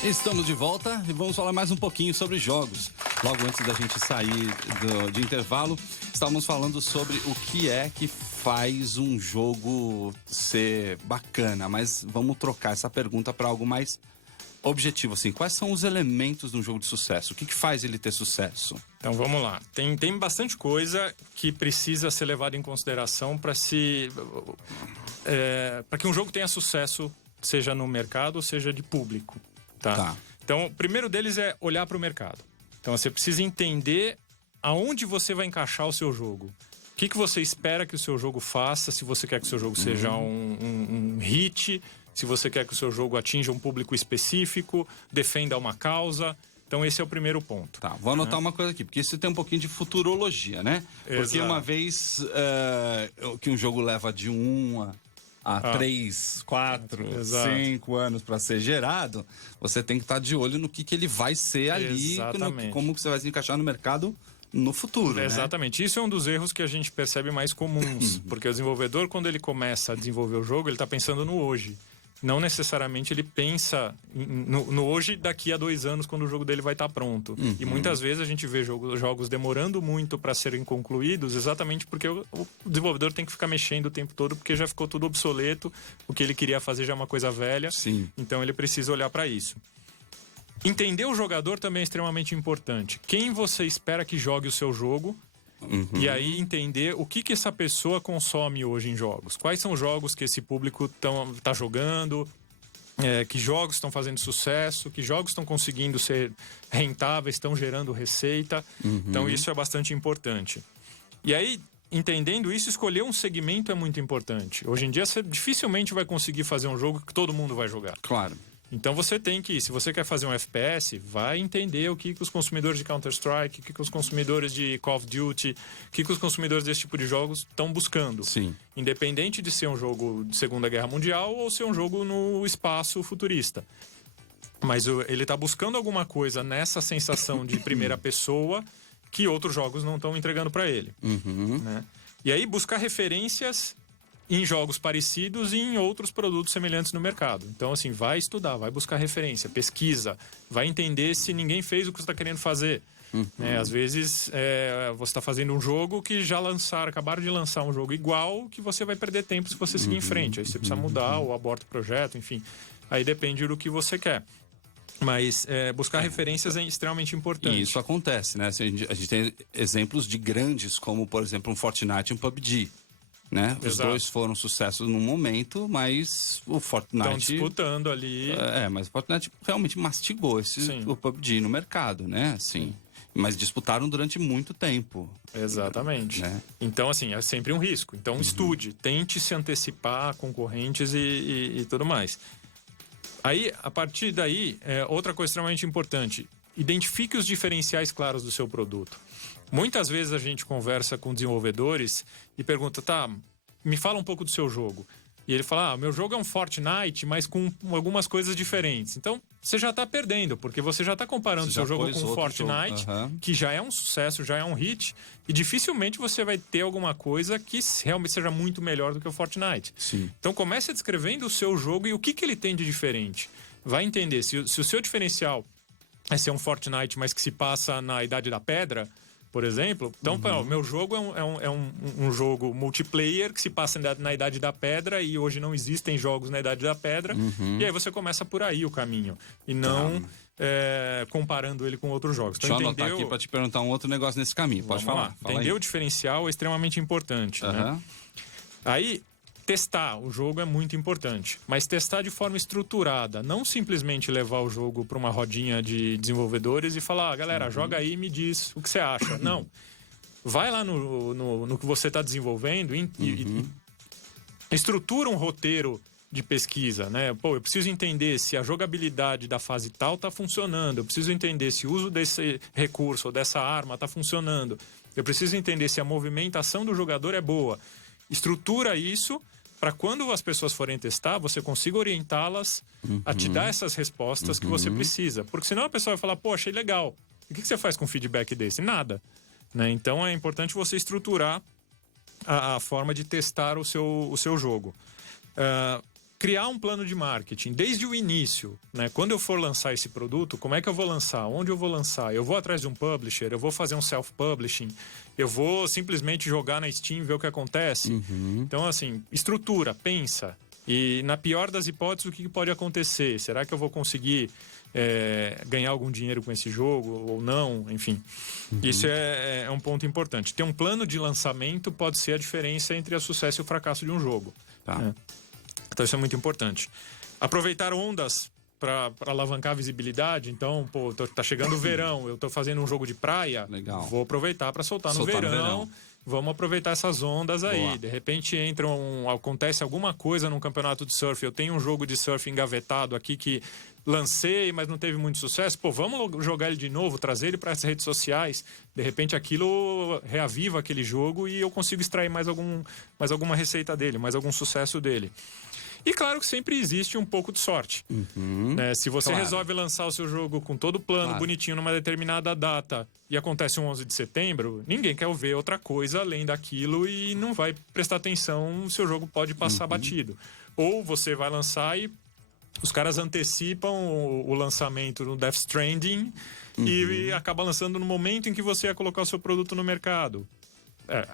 Estamos de volta e vamos falar mais um pouquinho sobre jogos. logo antes da gente sair de intervalo, estávamos falando sobre o que é que faz um jogo ser bacana, mas vamos trocar essa pergunta para algo mais objetivo, assim. Quais são os elementos de um jogo de sucesso? O que faz ele ter sucesso? Então vamos lá. Tem bastante coisa que precisa ser levada em consideração para que um jogo tenha sucesso, seja no mercado ou seja de público. Tá? Então, o primeiro deles é olhar para o mercado. Então, você precisa entender aonde você vai encaixar o seu jogo. O que você espera que o seu jogo faça, se você quer que o seu jogo seja um hit, se você quer que o seu jogo atinja um público específico, defenda uma causa. Então, esse é o primeiro ponto. Tá, vou anotar uma coisa aqui, porque isso tem um pouquinho de futurologia, né? Porque Exato. uma vez que um jogo leva de 1 a 3, 4, Exato. 5 anos para ser gerado, você tem que estar de olho no que ele vai ser ali, como que você vai se encaixar no mercado no futuro, né? Exatamente. Isso é um dos erros que a gente percebe mais comuns. Porque o desenvolvedor, quando ele começa a desenvolver o jogo, ele está pensando no hoje. Não necessariamente ele pensa no hoje daqui a 2 anos, quando o jogo dele vai estar pronto. E muitas vezes a gente vê jogos demorando muito para serem concluídos, exatamente porque o desenvolvedor tem que ficar mexendo o tempo todo, porque já ficou tudo obsoleto, o que ele queria fazer já é uma coisa velha. Sim. Então ele precisa olhar para isso. Entender o jogador também é extremamente importante. Quem você espera que jogue o seu jogo? E aí entender o que essa pessoa consome hoje em jogos. Quais são os jogos que esse público tá jogando, que jogos estão fazendo sucesso, que jogos estão conseguindo ser rentáveis, estão gerando receita. Então isso é bastante importante. E aí, entendendo isso, escolher um segmento é muito importante. Hoje em dia você dificilmente vai conseguir fazer um jogo que todo mundo vai jogar. Claro. Então você tem que, se você quer fazer um FPS, vai entender o que os consumidores de Counter-Strike, o que os consumidores de Call of Duty, o que os consumidores desse tipo de jogos estão buscando. Sim. Independente de ser um jogo de Segunda Guerra Mundial ou ser um jogo no espaço futurista. Mas ele está buscando alguma coisa nessa sensação de primeira pessoa que outros jogos não estão entregando para ele. Né? E aí buscar referências em jogos parecidos e em outros produtos semelhantes no mercado. Então, assim, vai estudar, vai buscar referência, pesquisa, vai entender se ninguém fez o que você está querendo fazer. Às vezes, você está fazendo um jogo que acabaram de lançar um jogo igual, que você vai perder tempo se você seguir em frente. Aí você precisa mudar ou aborta o projeto, enfim. Aí depende do que você quer. Mas buscar referências é extremamente importante. E isso acontece, né? A gente tem exemplos de grandes, como, por exemplo, um Fortnite e um PUBG. Né? Os dois foram sucessos num momento, mas o Fortnite... Estão disputando ali. Mas o Fortnite realmente mastigou o PUBG no mercado, né? Assim, mas disputaram durante muito tempo. Exatamente. Né? Então, assim, é sempre um risco. Então, estude, tente se antecipar a concorrentes e tudo mais. Aí, a partir daí, outra coisa extremamente importante, identifique os diferenciais claros do seu produto. Muitas vezes a gente conversa com desenvolvedores e pergunta, me fala um pouco do seu jogo. E ele fala, meu jogo é um Fortnite, mas com algumas coisas diferentes. Então, você já está perdendo, porque você já está comparando o seu jogo com o Fortnite, que já é um sucesso, já é um hit, e dificilmente você vai ter alguma coisa que realmente seja muito melhor do que o Fortnite. Sim. Então, comece descrevendo o seu jogo e o que ele tem de diferente. Vai entender, se o seu diferencial é ser um Fortnite, mas que se passa na Idade da Pedra, por exemplo, então, meu jogo é um jogo multiplayer que se passa na Idade da Pedra e hoje não existem jogos na Idade da Pedra. E aí você começa por aí o caminho. E não comparando ele com outros jogos. Então, deixa eu anotar aqui para te perguntar um outro negócio nesse caminho. Pode falar. Entender o diferencial é extremamente importante. Né? Aí, testar o jogo é muito importante, mas testar de forma estruturada, não simplesmente levar o jogo para uma rodinha de desenvolvedores e falar, galera, joga aí e me diz o que você acha. Não. Vai lá no que você está desenvolvendo e estrutura um roteiro de pesquisa, né? Eu preciso entender se a jogabilidade da fase tal está funcionando, eu preciso entender se o uso desse recurso ou dessa arma está funcionando, eu preciso entender se a movimentação do jogador é boa. Estrutura isso para quando as pessoas forem testar, você consiga orientá-las a te dar essas respostas que você precisa. Porque senão a pessoa vai falar, achei legal. E o que você faz com um feedback desse? Nada. Né? Então é importante você estruturar a forma de testar o seu jogo. criar um plano de marketing desde o início, né? Quando eu for lançar esse produto, como é que eu vou lançar? Onde eu vou lançar? Eu vou atrás de um publisher? Eu vou fazer um self-publishing? Eu vou simplesmente jogar na Steam e ver o que acontece? Então, assim, estrutura, pensa. E na pior das hipóteses, o que pode acontecer? Será que eu vou conseguir ganhar algum dinheiro com esse jogo ou não? Enfim, isso é um ponto importante. Ter um plano de lançamento pode ser a diferença entre o sucesso e o fracasso de um jogo. Tá. Então isso é muito importante. Aproveitar ondas para alavancar a visibilidade. Então, tá chegando o verão, eu tô fazendo um jogo de praia, Legal. vou aproveitar para soltar no verão. Vamos aproveitar essas ondas aí. Boa. De repente acontece alguma coisa num campeonato de surf. Eu tenho um jogo de surf engavetado aqui que lancei, mas não teve muito sucesso. Vamos jogar ele de novo, trazer ele para as redes sociais. De repente aquilo reaviva aquele jogo e eu consigo extrair mais alguma receita dele, mais algum sucesso dele. E claro que sempre existe um pouco de sorte. Né? Se você resolve lançar o seu jogo com todo o plano bonitinho numa determinada data e acontece um 11 de setembro, ninguém quer ver outra coisa além daquilo e não vai prestar atenção, o seu jogo pode passar batido. Ou você vai lançar e os caras antecipam o lançamento no Death Stranding e acaba lançando no momento em que você ia colocar o seu produto no mercado.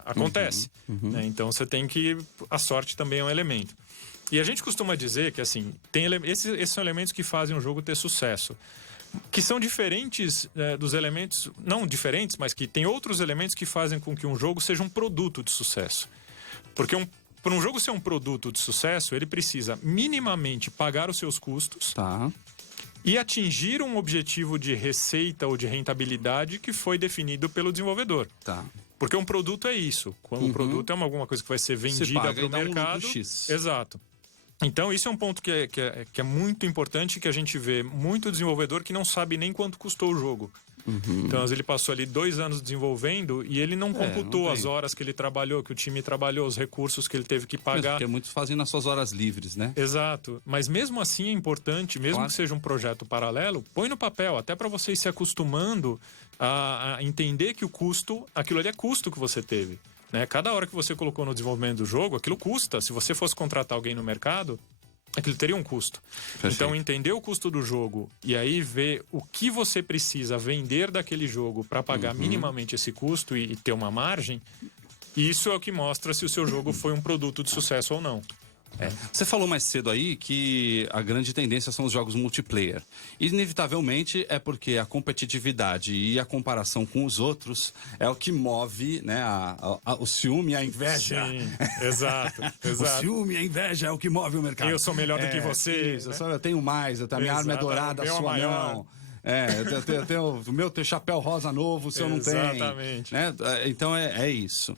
Acontece. Né? Então você tem que... A sorte também é um elemento. E a gente costuma dizer que, assim, esses são elementos que fazem um jogo ter sucesso. Que são diferentes dos elementos... Não diferentes, mas que tem outros elementos que fazem com que um jogo seja um produto de sucesso. Porque para um jogo ser um produto de sucesso, ele precisa minimamente pagar os seus custos e atingir um objetivo de receita ou de rentabilidade que foi definido pelo desenvolvedor. Porque um produto é isso. Um produto é alguma coisa que vai ser vendida para o mercado. X. Exato. Então, isso é um ponto que é muito importante, que a gente vê muito desenvolvedor que não sabe nem quanto custou o jogo. Então, ele passou ali 2 anos desenvolvendo e ele não computou as horas que ele trabalhou, que o time trabalhou, os recursos que ele teve que pagar. Porque muitos fazem nas suas horas livres, né? Exato. Mas mesmo assim é importante, mesmo que seja um projeto paralelo, põe no papel, até para você ir se acostumando a entender que o custo, aquilo ali é custo que você teve. Né? Cada hora que você colocou no desenvolvimento do jogo, aquilo custa. Se você fosse contratar alguém no mercado, aquilo teria um custo. Perfeito. Então, entender o custo do jogo e aí ver o que você precisa vender daquele jogo para pagar minimamente esse custo e ter uma margem, isso é o que mostra se o seu jogo foi um produto de sucesso ou não. Você falou mais cedo aí que a grande tendência são os jogos multiplayer. Inevitavelmente é porque a competitividade e a comparação com os outros é o que move, né, o ciúme e a inveja. Sim, exato. O ciúme e a inveja é o que move o mercado. Eu sou melhor do que você. Isso, eu tenho mais, a minha arma é dourada, a sua maior. não. Eu tenho o meu chapéu rosa novo, o seu não tem. Exatamente. Né? Então é isso.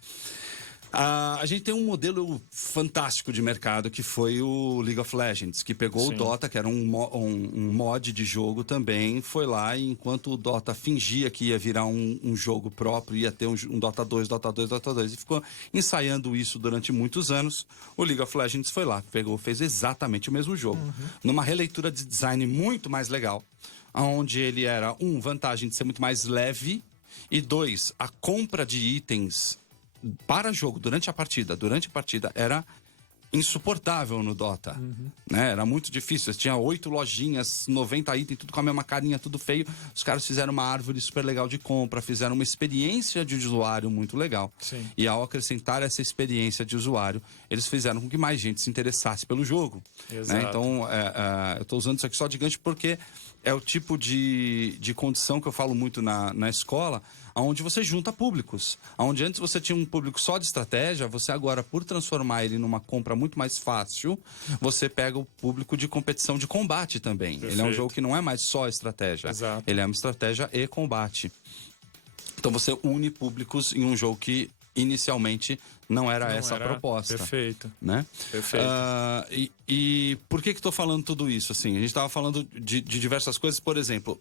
A gente tem um modelo fantástico de mercado que foi o League of Legends, que pegou o Dota, que era um mod de jogo também, foi lá e enquanto o Dota fingia que ia virar um jogo próprio, ia ter um Dota 2, e ficou ensaiando isso durante muitos anos, o League of Legends foi lá, fez exatamente o mesmo jogo, numa releitura de design muito mais legal, onde ele era, vantagem de ser muito mais leve, e 2, a compra de itens para jogo, durante a partida era insuportável no Dota, né? Era muito difícil, tinha 8 lojinhas, 90 itens, tudo com a mesma carinha, tudo feio. Os caras fizeram uma árvore super legal de compra, fizeram uma experiência de usuário muito legal. E ao acrescentar essa experiência de usuário, eles fizeram com que mais gente se interessasse pelo jogo. Né? Então, eu estou usando isso aqui só de gancho porque é o tipo de condição que eu falo muito na escola, onde você junta públicos. Onde antes você tinha um público só de estratégia, você agora, por transformar ele numa compra muito mais fácil, você pega o público de competição de combate também. Perfeito. Ele é um jogo que não é mais só estratégia. Exato. Ele é uma estratégia e combate. Então você une públicos em um jogo que inicialmente não era essa a proposta. Perfeito. Né? Perfeito. E por que estou falando tudo isso? Assim, a gente estava falando de diversas coisas. Por exemplo,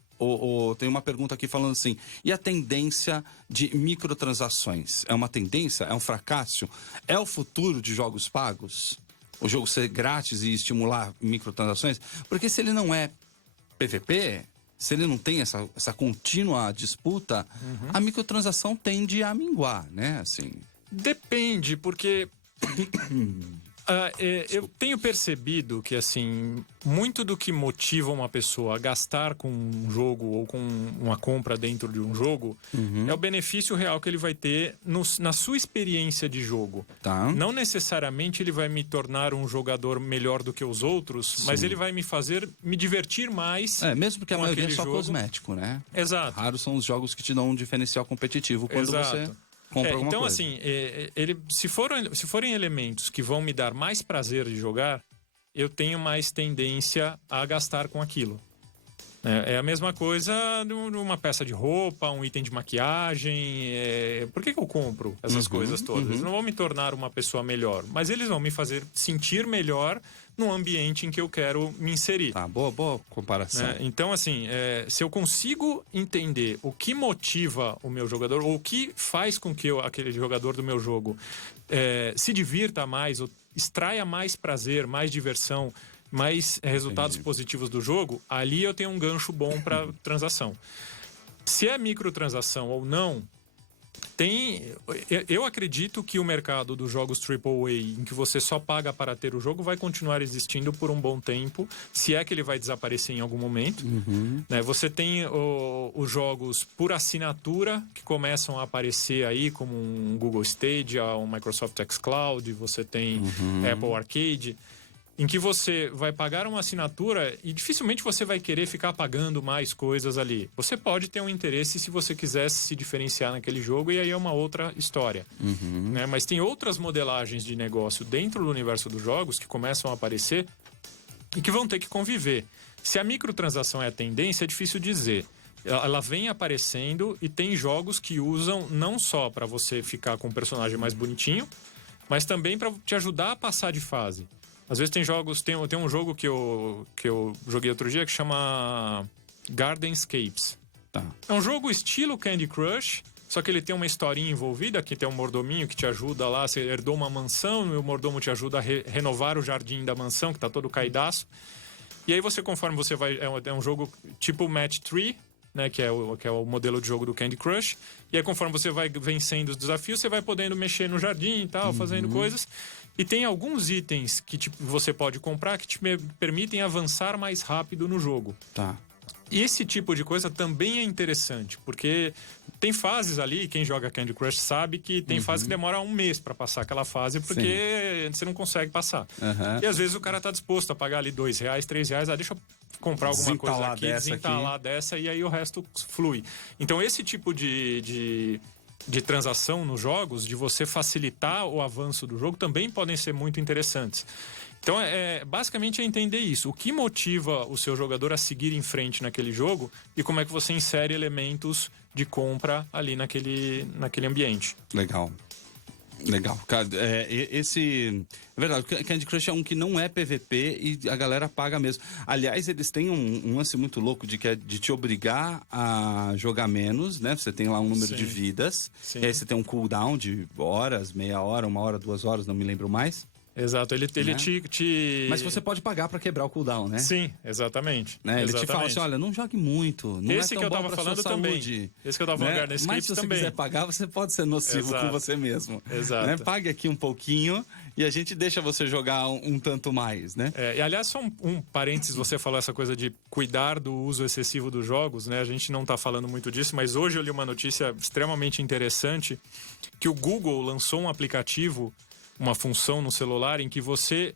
tem uma pergunta aqui falando assim: e a tendência de microtransações? É uma tendência? É um fracasso? É o futuro de jogos pagos? O jogo ser grátis e estimular microtransações? Porque se ele não é PVP, se ele não tem essa contínua disputa, a microtransação tende a minguar, né? Assim. Depende, porque Eu tenho percebido que, assim, muito do que motiva uma pessoa a gastar com um jogo ou com uma compra dentro de um jogo é o benefício real que ele vai ter na sua experiência de jogo. Tá. Não necessariamente ele vai me tornar um jogador melhor do que os outros, mas ele vai me fazer me divertir mais. Mesmo porque a com maioria é aquele só jogo. cosmético, né? Exato. Raros são os jogos que te dão um diferencial competitivo quando você compra alguma então, coisa. assim, se forem elementos que vão me dar mais prazer de jogar, eu tenho mais tendência a gastar com aquilo. É a mesma coisa numa peça de roupa, um item de maquiagem. Por que eu compro essas coisas todas? Eles não vão me tornar uma pessoa melhor, mas eles vão me fazer sentir melhor no ambiente em que eu quero me inserir. Tá, boa comparação. Então, assim, se eu consigo entender o que motiva o meu jogador, ou o que faz com que aquele jogador do meu jogo se divirta mais, ou extraia mais prazer, mais diversão, mais resultados positivos do jogo, ali eu tenho um gancho bom para transação. Se é microtransação ou não, eu acredito que o mercado dos jogos AAA, em que você só paga para ter o jogo, vai continuar existindo por um bom tempo, se é que ele vai desaparecer em algum momento. Você tem os jogos por assinatura, que começam a aparecer aí, como um Google Stadia, um Microsoft xCloud, você tem Apple Arcade, em que você vai pagar uma assinatura e dificilmente você vai querer ficar pagando mais coisas ali. Você pode ter um interesse se você quisesse se diferenciar naquele jogo, e aí é uma outra história. Mas tem outras modelagens de negócio dentro do universo dos jogos que começam a aparecer e que vão ter que conviver. Se a microtransação é a tendência, é difícil dizer. Ela vem aparecendo e tem jogos que usam não só para você ficar com um personagem mais bonitinho, mas também para te ajudar a passar de fase. Às vezes tem jogos, tem um jogo que eu joguei outro dia que chama Gardenscapes. Tá. É um jogo estilo Candy Crush, só que ele tem uma historinha envolvida, que tem um mordominho que te ajuda lá, você herdou uma mansão e o mordomo te ajuda a renovar o jardim da mansão, que tá todo caidaço. E aí você, conforme você vai... É um jogo tipo Match 3, né, que é o modelo de jogo do Candy Crush. E aí, conforme você vai vencendo os desafios, você vai podendo mexer no jardim e tal, fazendo coisas. E tem alguns itens que você pode comprar que te permitem avançar mais rápido no jogo. Tá. E esse tipo de coisa também é interessante, porque tem fases ali, quem joga Candy Crush sabe que tem fase que demora um mês para passar aquela fase, porque você não consegue passar. E às vezes o cara tá disposto a pagar ali R$2, R$3, deixa eu comprar alguma coisa aqui, desentalar dessa, e aí o resto flui. Então esse tipo de transação nos jogos, de você facilitar o avanço do jogo, também podem ser muito interessantes. Então, basicamente é entender isso. O que motiva o seu jogador a seguir em frente naquele jogo e como é que você insere elementos de compra ali naquele ambiente. Legal. Cara, é verdade, o Candy Crush é um que não é PVP e a galera paga mesmo. Aliás, eles têm um lance muito louco de te obrigar a jogar menos, né? Você tem lá um número de vidas, e aí você tem um cooldown de horas, meia hora, 1 hora, 2 horas, não me lembro mais. Exato, ele te... Mas você pode pagar pra quebrar o cooldown, né? Sim, exatamente. Né? Ele te fala assim, olha, não jogue muito, não esse é tão que eu bom tava pra falando sua também. saúde. Esse que eu tava falando, né? Gardenscapes Mas se você também. quiser pagar, você pode ser nocivo com você mesmo. Exato. Né? Pague aqui um pouquinho e a gente deixa você jogar um tanto mais, né? E aliás, só um parênteses, você falou essa coisa de cuidar do uso excessivo dos jogos, né? A gente não tá falando muito disso, mas hoje eu li uma notícia extremamente interessante, que o Google lançou um aplicativo, uma função no celular em que você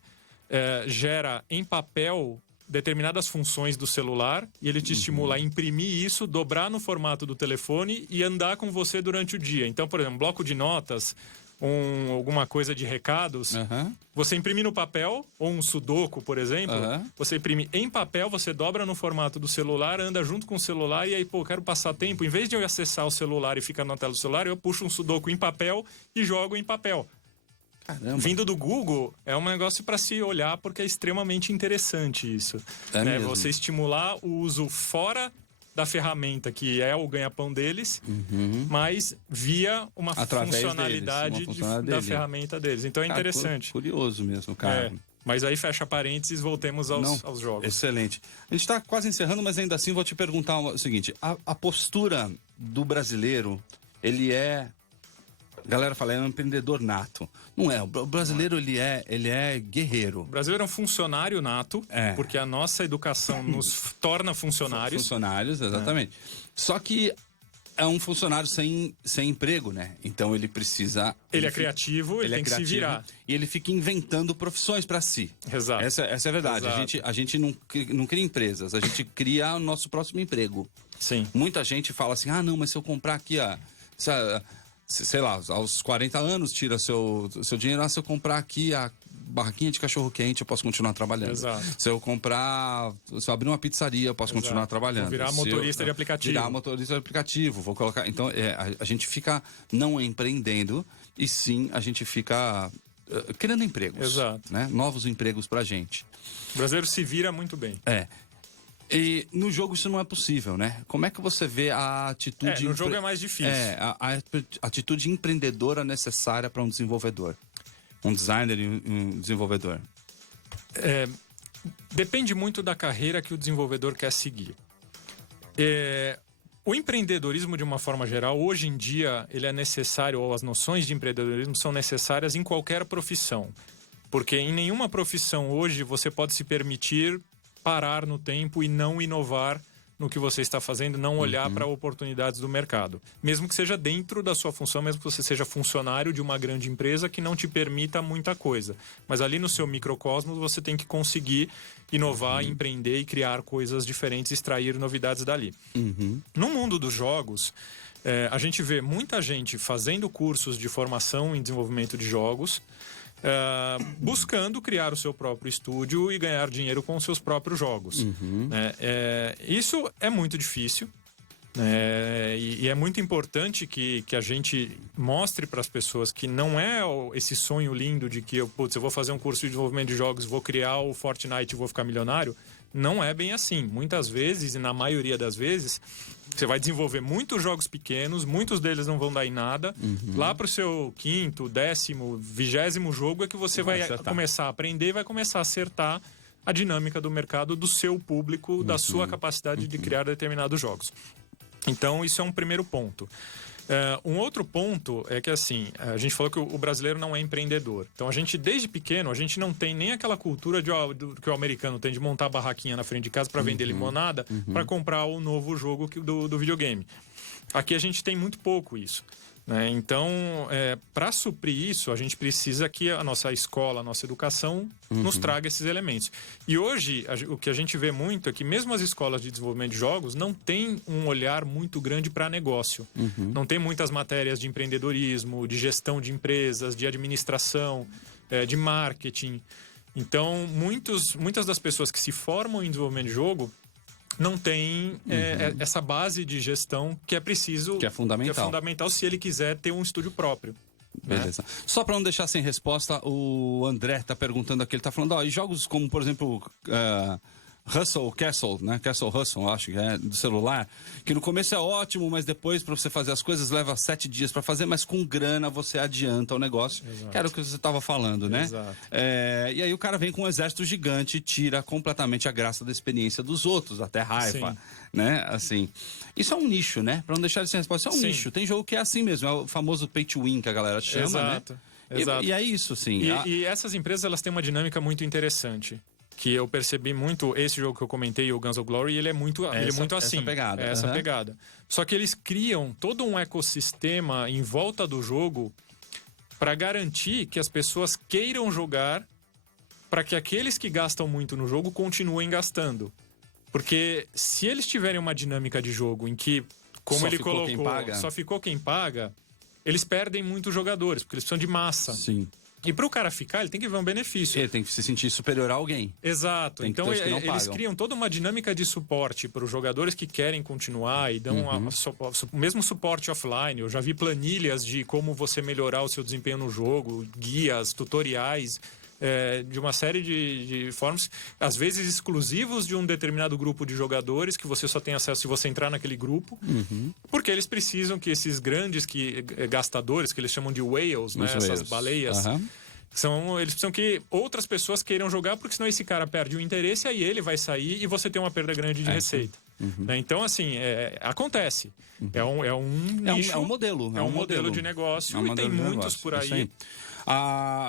gera em papel determinadas funções do celular e ele te estimula a imprimir isso, dobrar no formato do telefone e andar com você durante o dia. Então, por exemplo, bloco de notas, alguma coisa de recados, você imprime no papel, ou um sudoku, por exemplo, você imprime em papel, você dobra no formato do celular, anda junto com o celular e aí, quero passar tempo, em vez de eu acessar o celular e ficar na tela do celular, eu puxo um sudoku em papel e jogo em papel. Caramba. Vindo do Google, é um negócio para se olhar, porque é extremamente interessante isso. Né? Você estimular o uso fora da ferramenta, que é o ganha-pão deles, mas via uma funcionalidade da ferramenta deles. Então é interessante. Curioso mesmo, cara. Mas aí fecha parênteses, voltemos aos jogos. Excelente. A gente está quase encerrando, mas ainda assim vou te perguntar o seguinte. A postura do brasileiro, ele é A galera fala, é um empreendedor nato. Não é, o brasileiro ele é guerreiro. O brasileiro é um funcionário nato, porque a nossa educação nos torna funcionários. Funcionários, exatamente. Só que é um funcionário sem emprego, né? Então ele precisa... Ele é criativo, ele tem que se virar. E ele fica inventando profissões para si. Exato. Essa é a verdade. A gente não cria empresas, a gente cria o nosso próximo emprego. Sim. Muita gente fala assim, não, mas se eu comprar aqui, sei lá, aos 40 anos tira seu dinheiro, se eu comprar aqui a barraquinha de cachorro-quente, eu posso continuar trabalhando. Exato. Se eu abrir uma pizzaria, eu posso continuar trabalhando. Vou virar motorista de aplicativo. Virar motorista de aplicativo, vou colocar... Então, a gente fica não empreendendo, e sim, a gente fica criando empregos. Exato. Né? Novos empregos pra gente. O brasileiro se vira muito bem. E no jogo isso não é possível, né? Como é que você vê a atitude... No jogo é mais difícil. A atitude empreendedora necessária para um desenvolvedor. Um designer e um desenvolvedor. Depende muito da carreira que o desenvolvedor quer seguir. O empreendedorismo, de uma forma geral, hoje em dia, ele é necessário, ou as noções de empreendedorismo são necessárias em qualquer profissão. Porque em nenhuma profissão hoje você pode se permitir parar no tempo e não inovar no que você está fazendo, não olhar para oportunidades do mercado. Mesmo que seja dentro da sua função, mesmo que você seja funcionário de uma grande empresa que não te permita muita coisa. Mas ali no seu microcosmos você tem que conseguir inovar, empreender e criar coisas diferentes, extrair novidades dali. No mundo dos jogos, a gente vê muita gente fazendo cursos de formação em desenvolvimento de jogos, buscando criar o seu próprio estúdio e ganhar dinheiro com os seus próprios jogos. Isso é muito difícil, e é muito importante que a gente mostre para as pessoas que não é esse sonho lindo de que eu vou fazer um curso de desenvolvimento de jogos, vou criar o Fortnite e vou ficar milionário. Não é bem assim. Muitas vezes, e na maioria das vezes, você vai desenvolver muitos jogos pequenos, muitos deles não vão dar em nada. Lá pro seu 5º, 10º, 20º jogo é que você vai começar a aprender e vai começar a acertar a dinâmica do mercado, do seu público, da sua capacidade de criar determinados jogos. Então, isso é um primeiro ponto. Um outro ponto é que, assim, a gente falou que o brasileiro não é empreendedor. Então, a gente, desde pequeno, a gente não tem nem aquela cultura que o americano tem de montar a barraquinha na frente de casa para vender limonada, para comprar o novo jogo do videogame. Aqui a gente tem muito pouco isso. Né? Então, para suprir isso, a gente precisa que a nossa escola, a nossa educação nos traga esses elementos. E hoje, o que a gente vê muito é que mesmo as escolas de desenvolvimento de jogos não têm um olhar muito grande para negócio. Não tem muitas matérias de empreendedorismo, de gestão de empresas, de administração, de marketing. Então, muitas das pessoas que se formam em desenvolvimento de jogo não tem essa base de gestão que é preciso... Que é fundamental. Que é fundamental se ele quiser ter um estúdio próprio. Beleza. Só para não deixar sem resposta, o André tá perguntando aqui, ele tá falando, e jogos como, por exemplo, Hustle Castle, né? Castle Hustle, acho que é, do celular, que no começo é ótimo, mas depois para você fazer as coisas leva 7 dias para fazer, mas com grana você adianta o negócio. Exato. Que era o que você tava falando, né? Exato. E aí o cara vem com um exército gigante e tira completamente a graça da experiência dos outros, até raiva. Sim. Né? Assim, isso é um nicho, né? Pra não deixar de sem resposta, isso é um nicho. Tem jogo que é assim mesmo, é o famoso pay to win que a galera chama, Exato. né? Exato. E é isso, sim. E essas empresas, elas têm uma dinâmica muito interessante. Que eu percebi muito, esse jogo que eu comentei, o Guns of Glory, ele é muito assim. Essa pegada. Só que eles criam todo um ecossistema em volta do jogo para garantir que as pessoas queiram jogar, para que aqueles que gastam muito no jogo continuem gastando. Porque se eles tiverem uma dinâmica de jogo em que, como só ele ficou colocou, quem paga. só ficou quem paga, eles perdem muitos jogadores, porque eles precisam de massa. Sim. E para o cara ficar, ele tem que ver um benefício. Ele tem que se sentir superior a alguém. Exato. Então, eles criam toda uma dinâmica de suporte para os jogadores que querem continuar e dão o mesmo suporte offline. Eu já vi planilhas de como você melhorar o seu desempenho no jogo, guias, tutoriais, de uma série de formas, às vezes exclusivos de um determinado grupo de jogadores, que você só tem acesso se você entrar naquele grupo, porque eles precisam que esses grandes gastadores, que eles chamam de whales, né, essas baleias, eles precisam que outras pessoas queiram jogar, porque senão esse cara perde o interesse, aí ele vai sair e você tem uma perda grande de receita. né? Então, assim, acontece. É um nicho, é um modelo. É um modelo de negócio e tem muitos por aí.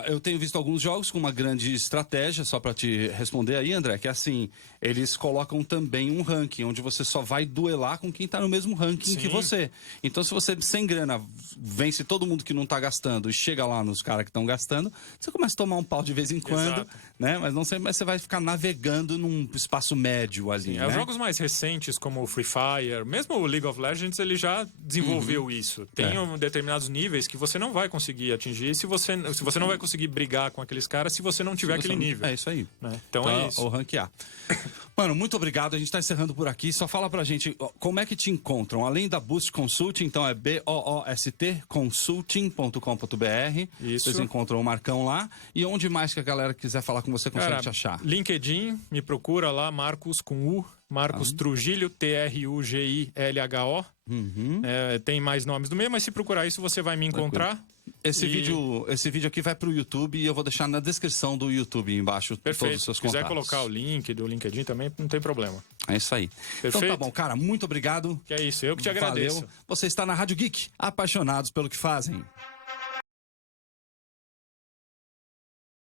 Eu tenho visto alguns jogos com uma grande estratégia, só para te responder aí, André, que é assim, eles colocam também um ranking, onde você só vai duelar com quem tá no mesmo ranking que você. Então, se você, sem grana, vence todo mundo que não tá gastando e chega lá nos caras que estão gastando, você começa a tomar um pau de vez em quando, né? Mas não sempre, mas você vai ficar navegando num espaço médio ali, né? Os jogos mais recentes, como o Free Fire, mesmo o League of Legends, ele já desenvolveu isso. Tem determinados níveis que você não vai conseguir atingir se você não vai conseguir brigar com aqueles caras se você não tiver aquele nível. É isso aí. Né? Então é isso. Ou ranquear. Mano, muito obrigado. A gente tá encerrando por aqui. Só fala pra gente como é que te encontram. Além da Boost Consulting, então é BOOST consulting.com.br. Isso. Vocês encontram o Marcão lá. E onde mais que a galera quiser falar com você consegue te achar? LinkedIn, me procura lá, Marcos com U. Marcos Trujillo, TRUGILHO. Tem mais nomes do meio, mas se procurar isso, você vai me encontrar. Esse vídeo aqui vai pro YouTube e eu vou deixar na descrição do YouTube embaixo todos os seus Se quiser contatos. colocar o link do LinkedIn também, não tem problema. É isso aí. Perfeito. Então tá bom, cara, muito obrigado. Que é isso, eu que te agradeço. Valeu. Você está na Rádio Geek, apaixonados pelo que fazem.